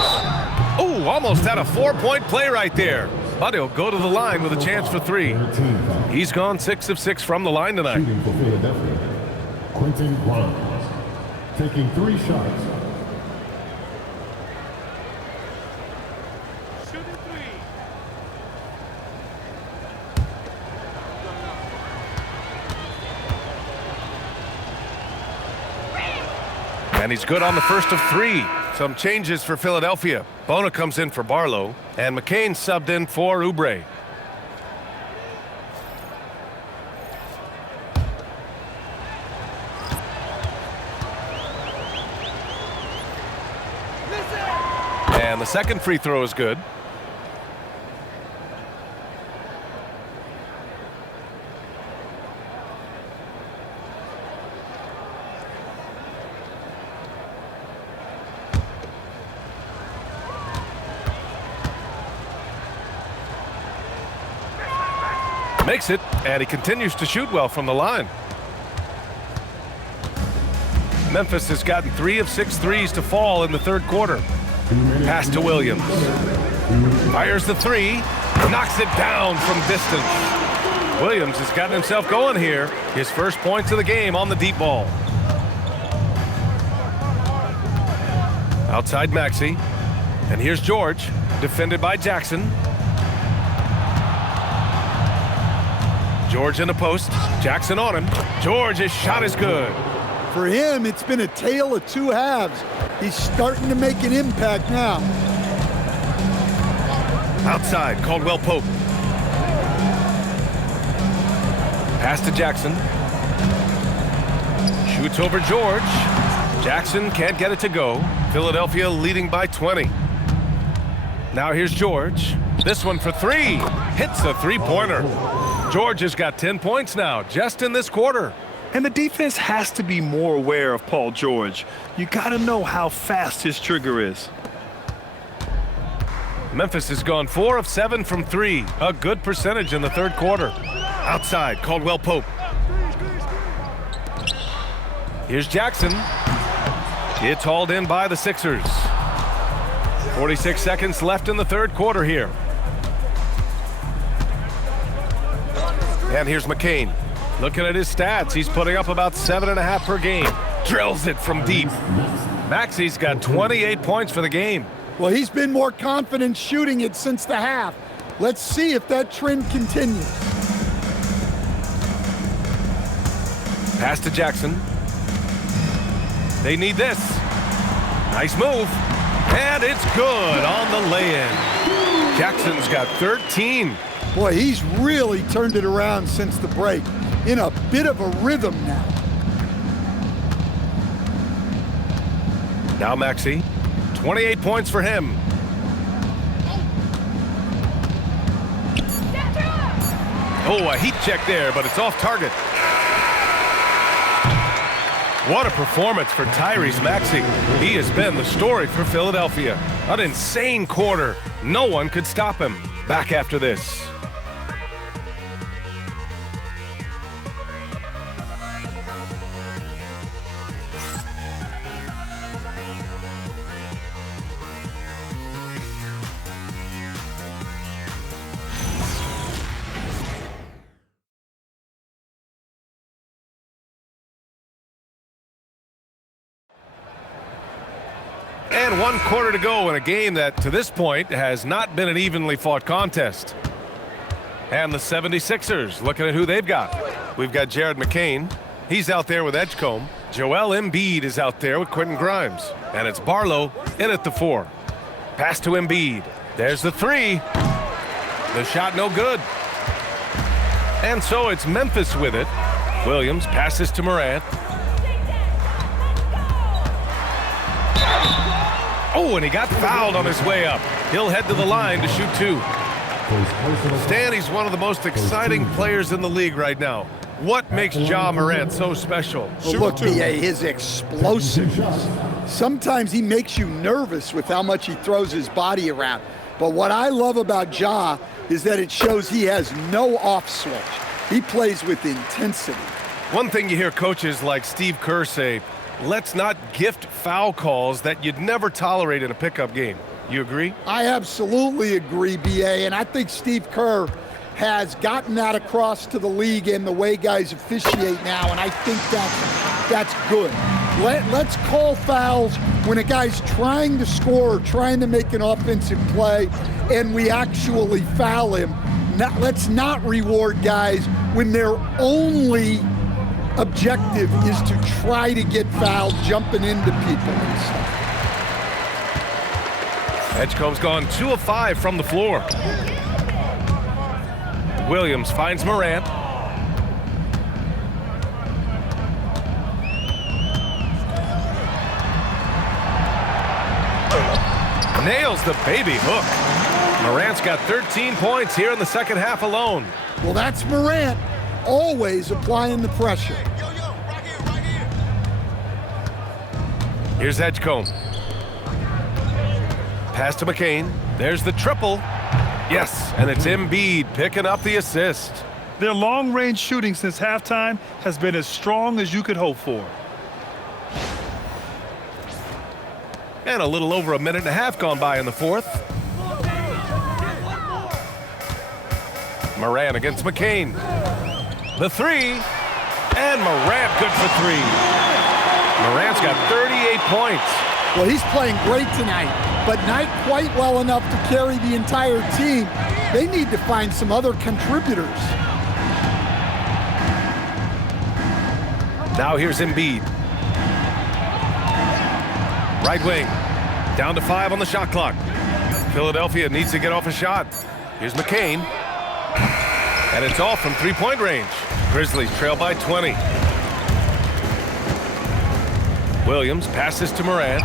Oh, almost had a 4-point play right there. But he'll go to the line with a chance for three. He's gone 6 of 6 from the line tonight. Shooting for Philadelphia, Quentin Grimes, taking 3 shots. And he's good on the first of 3. Some changes for Philadelphia. Bona comes in for Barlow, and McCain subbed in for Oubre. And the second free throw is good. Makes it, and he continues to shoot well from the line. Memphis has gotten 3 of 6 threes to fall in the third quarter. Pass to Williams. Fires the 3, knocks it down from distance. Williams has gotten himself going here. His first points of the game on the deep ball. Outside Maxey. And here's George, defended by Jackson. George in the post. Jackson on him. George's shot is good. For him, it's been a tale of 2 halves. He's starting to make an impact now. Outside, Caldwell Pope. Pass to Jackson. Shoots over George. Jackson can't get it to go. Philadelphia leading by 20. Now here's George. This one for 3. Hits a 3-pointer. George has got 10 points now, just in this quarter. And the defense has to be more aware of Paul George. You got to know how fast his trigger is. Memphis has gone 4 of 7 from 3. A good percentage in the third quarter. Outside, Caldwell Pope. Here's Jackson. It's hauled in by the Sixers. 46 seconds left in the third quarter here. And here's McCain. Looking at his stats, he's putting up about 7.5 per game. Drills it from deep. Maxey's got 28 points for the game. Well, he's been more confident shooting it since the half. Let's see if that trend continues. Pass to Jackson. They need this. Nice move. And it's good on the lay-in. Jackson's got 13. Boy, he's really turned it around since the break. In a bit of a rhythm now. Now Maxey, 28 points for him. Oh, a heat check there, but it's off target. What a performance for Tyrese Maxey. He has been the story for Philadelphia. An insane quarter. No one could stop him. Back after this. And 1 quarter to go in a game that, to this point, has not been an evenly fought contest. And the 76ers, looking at who they've got. We've got Jared McCain. He's out there with Edgecombe. Joel Embiid is out there with Quentin Grimes. And it's Barlow in at the 4. Pass to Embiid. There's the 3. The shot no good. And so it's Memphis with it. Williams passes to Morant. Oh, and he got fouled on his way up. He'll head to the line to shoot 2. Stan, he's one of the most exciting players in the league right now. What makes Ja Morant so special? Well, look, B.A., his explosiveness. Sometimes he makes you nervous with how much he throws his body around. But what I love about Ja is that it shows he has no off switch. He plays with intensity. One thing you hear coaches like Steve Kerr say, let's not gift foul calls that you'd never tolerate in a pickup game. You agree? I absolutely agree, B.A., and I think Steve Kerr has gotten that across to the league and the way guys officiate now, and I think that's good. Let's call fouls when a guy's trying to score or trying to make an offensive play and we actually foul him. Let's not reward guys when their only objective is to try to get fouled, jumping into people and stuff. Edgecombe's gone 2 of 5 from the floor. Williams finds Morant. Nails the baby hook. Morant's got 13 points here in the second half alone. Well, that's Morant, always applying the pressure. Here's Edgecombe. Pass to McCain. There's the triple. Yes, and it's Embiid picking up the assist. Their long-range shooting since halftime has been as strong as you could hope for. And a little over a minute and a half gone by in the fourth. Morant against McCain. The 3. And Morant good for 3. Morant's got 38 points. Well, he's playing great tonight, but not quite well enough to carry the entire team. They need to find some other contributors. Now here's Embiid. Right wing. Down to 5 on the shot clock. Philadelphia needs to get off a shot. Here's McCain. And it's off from 3-point range. Grizzlies trail by 20. Williams passes to Morant.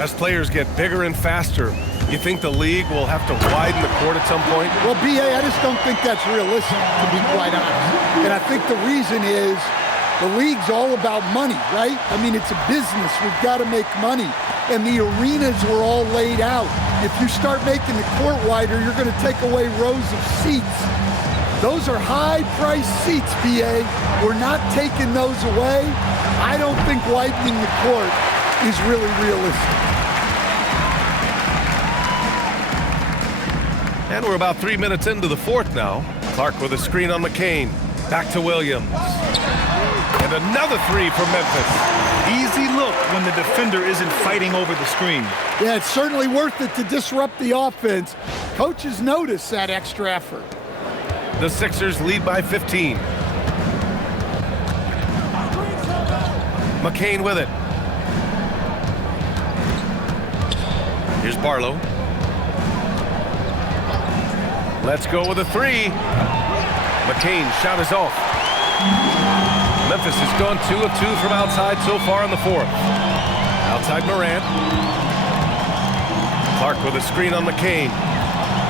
As players get bigger and faster, you think the league will have to widen the court at some point? Well, B.A., I just don't think that's realistic, to be quite honest. And I think the reason is the league's all about money, right? I mean, it's a business. We've got to make money. And the arenas were all laid out. If you start making the court wider, you're going to take away rows of seats. Those are high-priced seats, B.A. We're not taking those away. I don't think widening the court is really realistic. And we're about 3 minutes into the fourth now. Clark with a screen on McCain. Back to Williams. And another 3 for Memphis. Easy look when the defender isn't fighting over the screen. Yeah, it's certainly worth it to disrupt the offense. Coaches notice that extra effort. The Sixers lead by 15. McCain with it. Here's Barlow. Let's go with a three. McCain shot is off. Memphis has gone 2 of 2 from outside so far in the fourth. Outside Morant. Clark with a screen on McCain.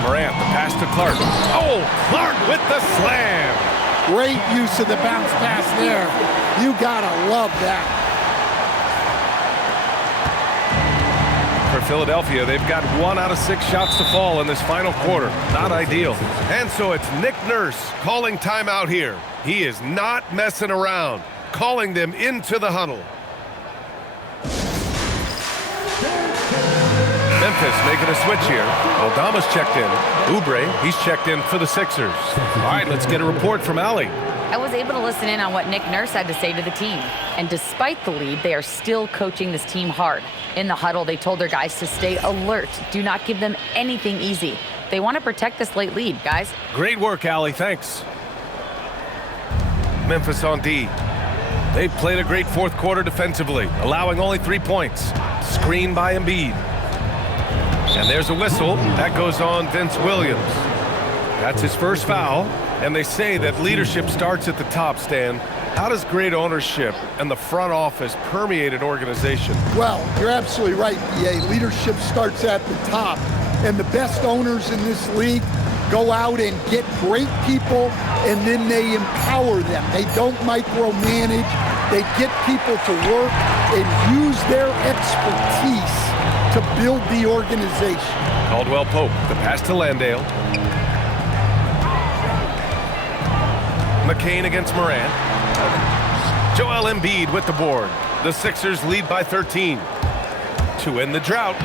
Morant, the pass to Clark. Oh, Clark with the slam. Great use of the bounce pass there. You gotta love that. For Philadelphia, they've got 1 out of 6 shots to fall in this final quarter. Not ideal. And so it's Nick Nurse calling timeout here. He is not messing around, calling them into the huddle. Memphis making a switch here. Aldama's checked in. Oubre, he's checked in for the Sixers. All right, let's get a report from Allie. I was able to listen in on what Nick Nurse had to say to the team. And despite the lead, they are still coaching this team hard. In the huddle, they told their guys to stay alert. Do not give them anything easy. They want to protect this late lead, guys. Great work, Allie. Thanks. Memphis on D. They've played a great fourth quarter defensively, allowing only 3 points. Screen by Embiid. And there's a whistle. That goes on Vince Williams. That's his first foul. And they say that leadership starts at the top, Stan. How does great ownership and the front office permeate an organization? Well, you're absolutely right, BA. Leadership starts at the top. And the best owners in this league go out and get great people, and then they empower them. They don't micromanage. They get people to work and use their expertise to build the organization. Caldwell Pope, the pass to Landale. McCain against Morant. Joel Embiid with the board. The Sixers lead by 13. To end the drought.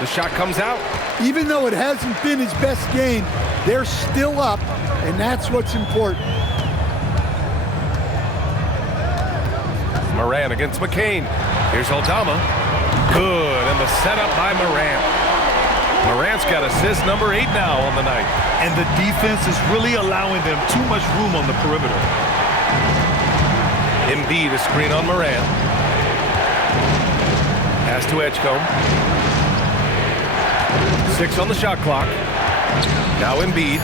The shot comes out. Even though it hasn't been his best game, they're still up, and that's what's important. Morant against McCain. Here's Aldama. Good, and the setup by Morant. Morant's got assist number 8 now on the night. And the defense is really allowing them too much room on the perimeter. Embiid, a screen on Morant. Pass to Edgecombe. 6 on the shot clock. Now Embiid.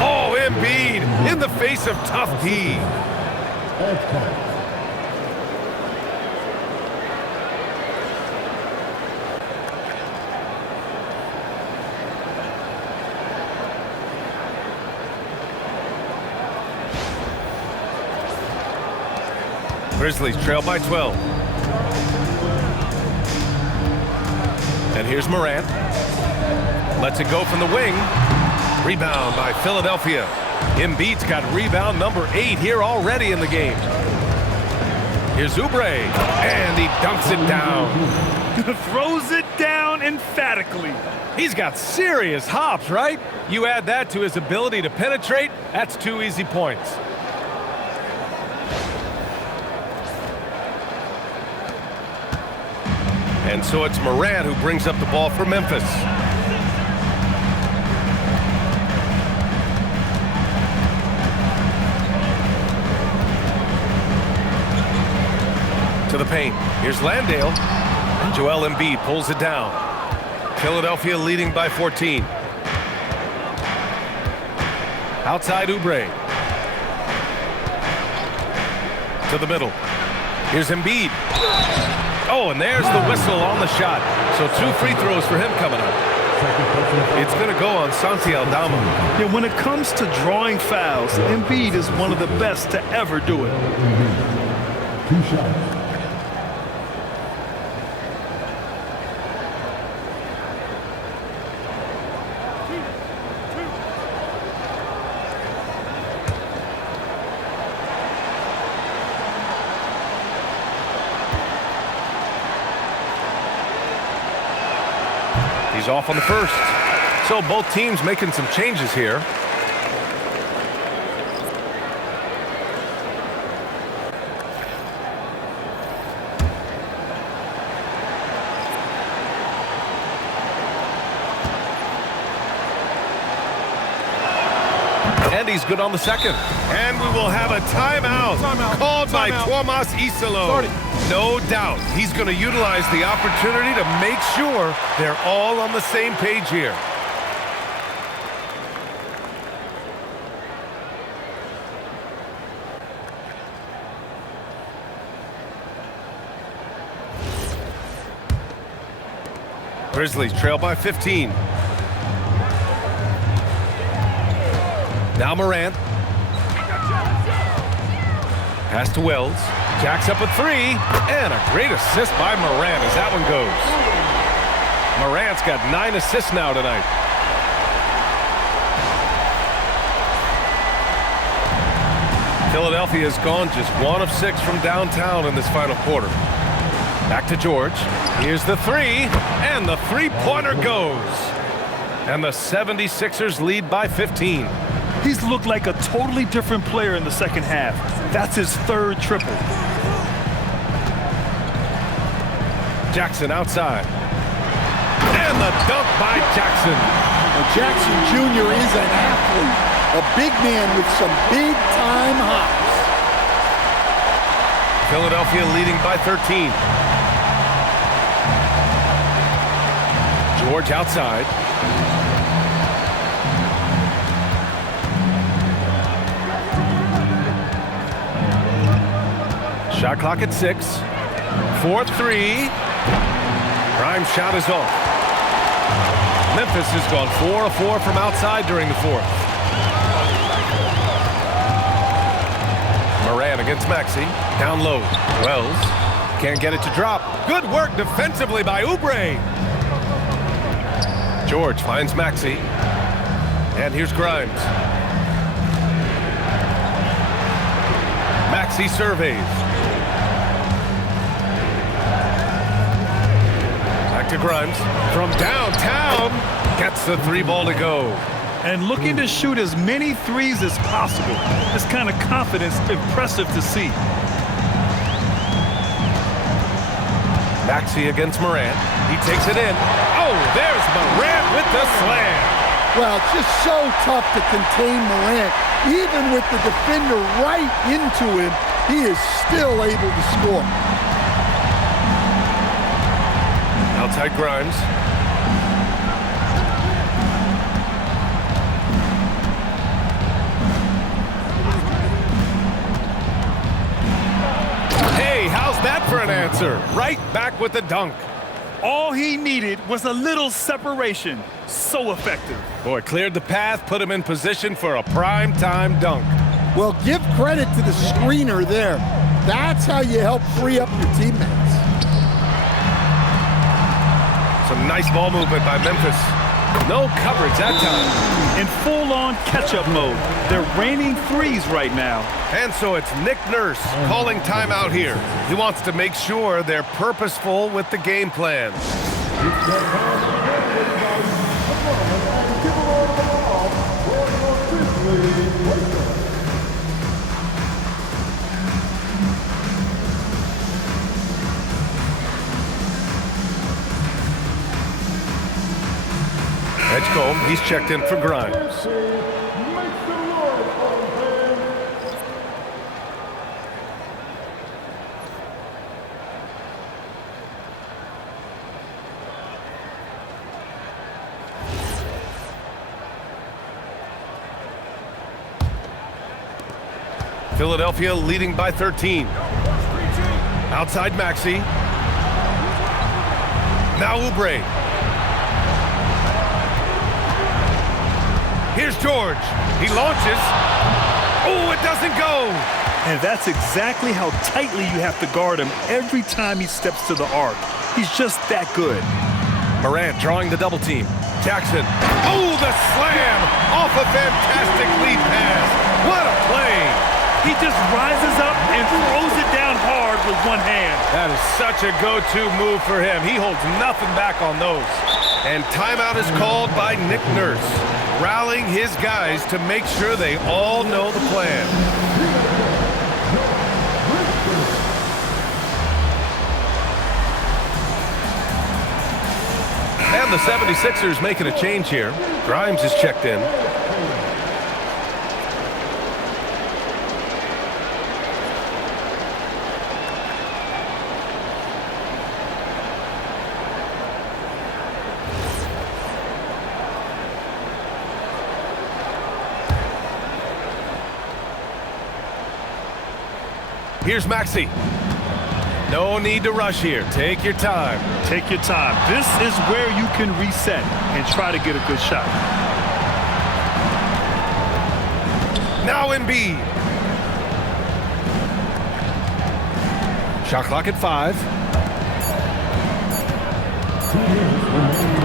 Oh, Embiid in the face of tough D. Grizzlies trail by 12. And here's Morant. Lets it go from the wing. Rebound by Philadelphia. Embiid's got rebound number 8 here already in the game. Here's Oubre, and he dunks it down. Throws it down emphatically. He's got serious hops, right? You add that to his ability to penetrate, that's 2 easy points. And so it's Morant who brings up the ball for Memphis. To the paint. Here's Landale. And Joel Embiid pulls it down. Philadelphia leading by 14. Outside Oubre. To the middle. Here's Embiid. Oh, and there's the whistle on the shot. So 2 free throws for him coming up. It's going to go on Santi Aldama. Yeah, when it comes to drawing fouls, Embiid is one of the best to ever do it. 2 shots. He's off on the first. So both teams making some changes here. And he's good on the second. And we will have a timeout called by Tomas Isalo. No doubt he's going to utilize the opportunity to make sure they're all on the same page here. Grizzlies trail by 15. Now Morant. Pass to Wells. Jacks up a three. And a great assist by Morant as that one goes. Morant's got 9 assists now tonight. Philadelphia has gone just 1 of 6 from downtown in this final quarter. Back to George. Here's the three. And the three-pointer goes. And the 76ers lead by 15. He's looked like a totally different player in the second half. That's his 3rd triple. Jackson outside. And the dunk by Jackson. Well, Jackson Jr. is an athlete, a big man with some big-time hops. Philadelphia leading by 13. George outside. Shot clock at 6. 4-3. Grimes' shot is off. Memphis has gone 4 of 4 from outside during the 4th. Morant against Maxey. Down low. Wells can't get it to drop. Good work defensively by Oubre. George finds Maxey. And here's Grimes. Maxey surveys. Back to Grimes. From downtown, gets the 3-ball to go. And looking to shoot as many threes as possible. This kind of confidence, impressive to see. Maxey against Morant. He takes it in. Oh, there's Morant with the slam. Well, it's just so tough to contain Morant. Even with the defender right into him, he is still able to score. Outside Grimes. Hey, how's that for an answer? Right back with the dunk. All he needed was a little separation. So effective. Boy, cleared the path, put him in position for a prime-time dunk. Well, give credit to the screener there. That's how you help free up your teammates. Some nice ball movement by Memphis. No coverage that time. In full-on catch-up mode. They're raining threes right now. And so it's Nick Nurse calling timeout here. He wants to make sure they're purposeful with the game plan. Edgecombe, he's checked in for Grimes. Philadelphia leading by 13. Outside Maxey. Now Oubre. Here's George. He launches. Oh, it doesn't go. And that's exactly how tightly you have to guard him every time he steps to the arc. He's just that good. Morant drawing the double team. Jackson. Oh, the slam off a fantastic lead pass. What a play. He just rises up and throws it down hard with one hand. That is such a go-to move for him. He holds nothing back on those. And timeout is called by Nick Nurse, rallying his guys to make sure they all know the plan. And the 76ers making a change here. Grimes is checked in. Here's Maxey. No need to rush here. Take your time. Take your time. This is where you can reset and try to get a good shot. Now Embiid. Shot clock at 5.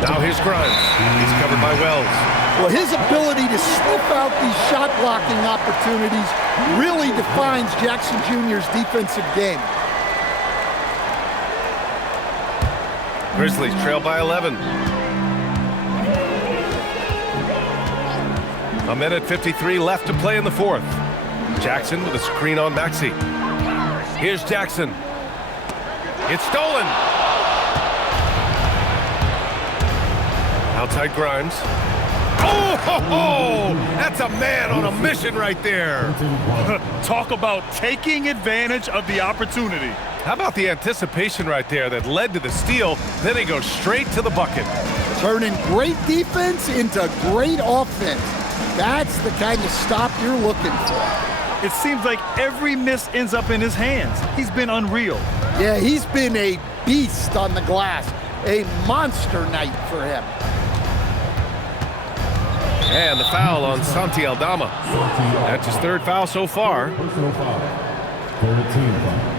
Now here's Grimes. He's covered by Wells. Well, his ability to sniff out these shot blocking opportunities really defines Jackson Jr.'s defensive game. Grizzlies trail by 11. A minute 53 left to play in the fourth. Jackson with a screen on Maxey. Here's Jackson. It's stolen. Outside Grimes. Oh, ho, ho! That's a man on a mission right there. Talk about taking advantage of the opportunity. How about the anticipation right there that led to the steal, then he goes straight to the bucket. Turning great defense into great offense. That's the kind of stop you're looking for. It seems like every miss ends up in his hands. He's been unreal. Yeah, he's been a beast on the glass. A monster night for him. And the foul on Santi Aldama. That's his third foul so far. Personal foul. Third team foul.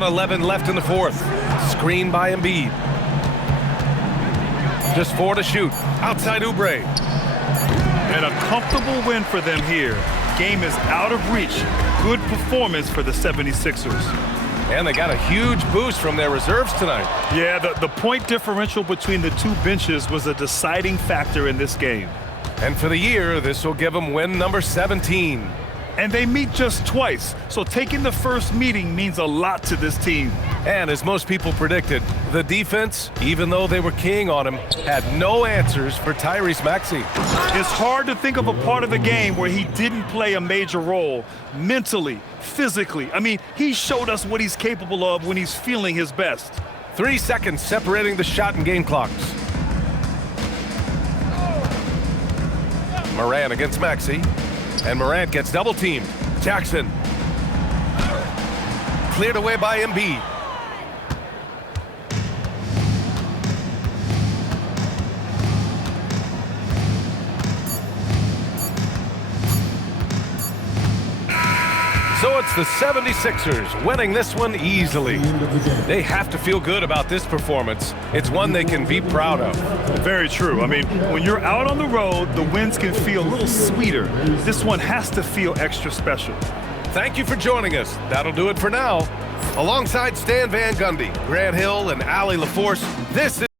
.111 left in the fourth. Screen by Embiid. Just 4 to shoot. Outside Oubre. And a comfortable win for them here. Game is out of reach. Good performance for the 76ers. And they got a huge boost from their reserves tonight. Yeah, the point differential between the two benches was a deciding factor in this game. And for the year, this will give them win number 17. And they meet just twice, so taking the first meeting means a lot to this team. And as most people predicted, the defense, even though they were keying on him, had no answers for Tyrese Maxey. It's hard to think of a part of the game where he didn't play a major role, mentally, physically. I mean, he showed us what he's capable of when he's feeling his best. 3 seconds separating the shot and game clocks. Morant against Maxey. And Morant gets double-teamed. Jackson. Cleared away by Embiid. So it's the 76ers winning this one easily. They have to feel good about this performance. It's one they can be proud of. Very true. I mean, when you're out on the road, the wins can feel a little sweeter. This one has to feel extra special. Thank you for joining us. That'll do it for now. Alongside Stan Van Gundy, Grant Hill, and Allie LaForce, this is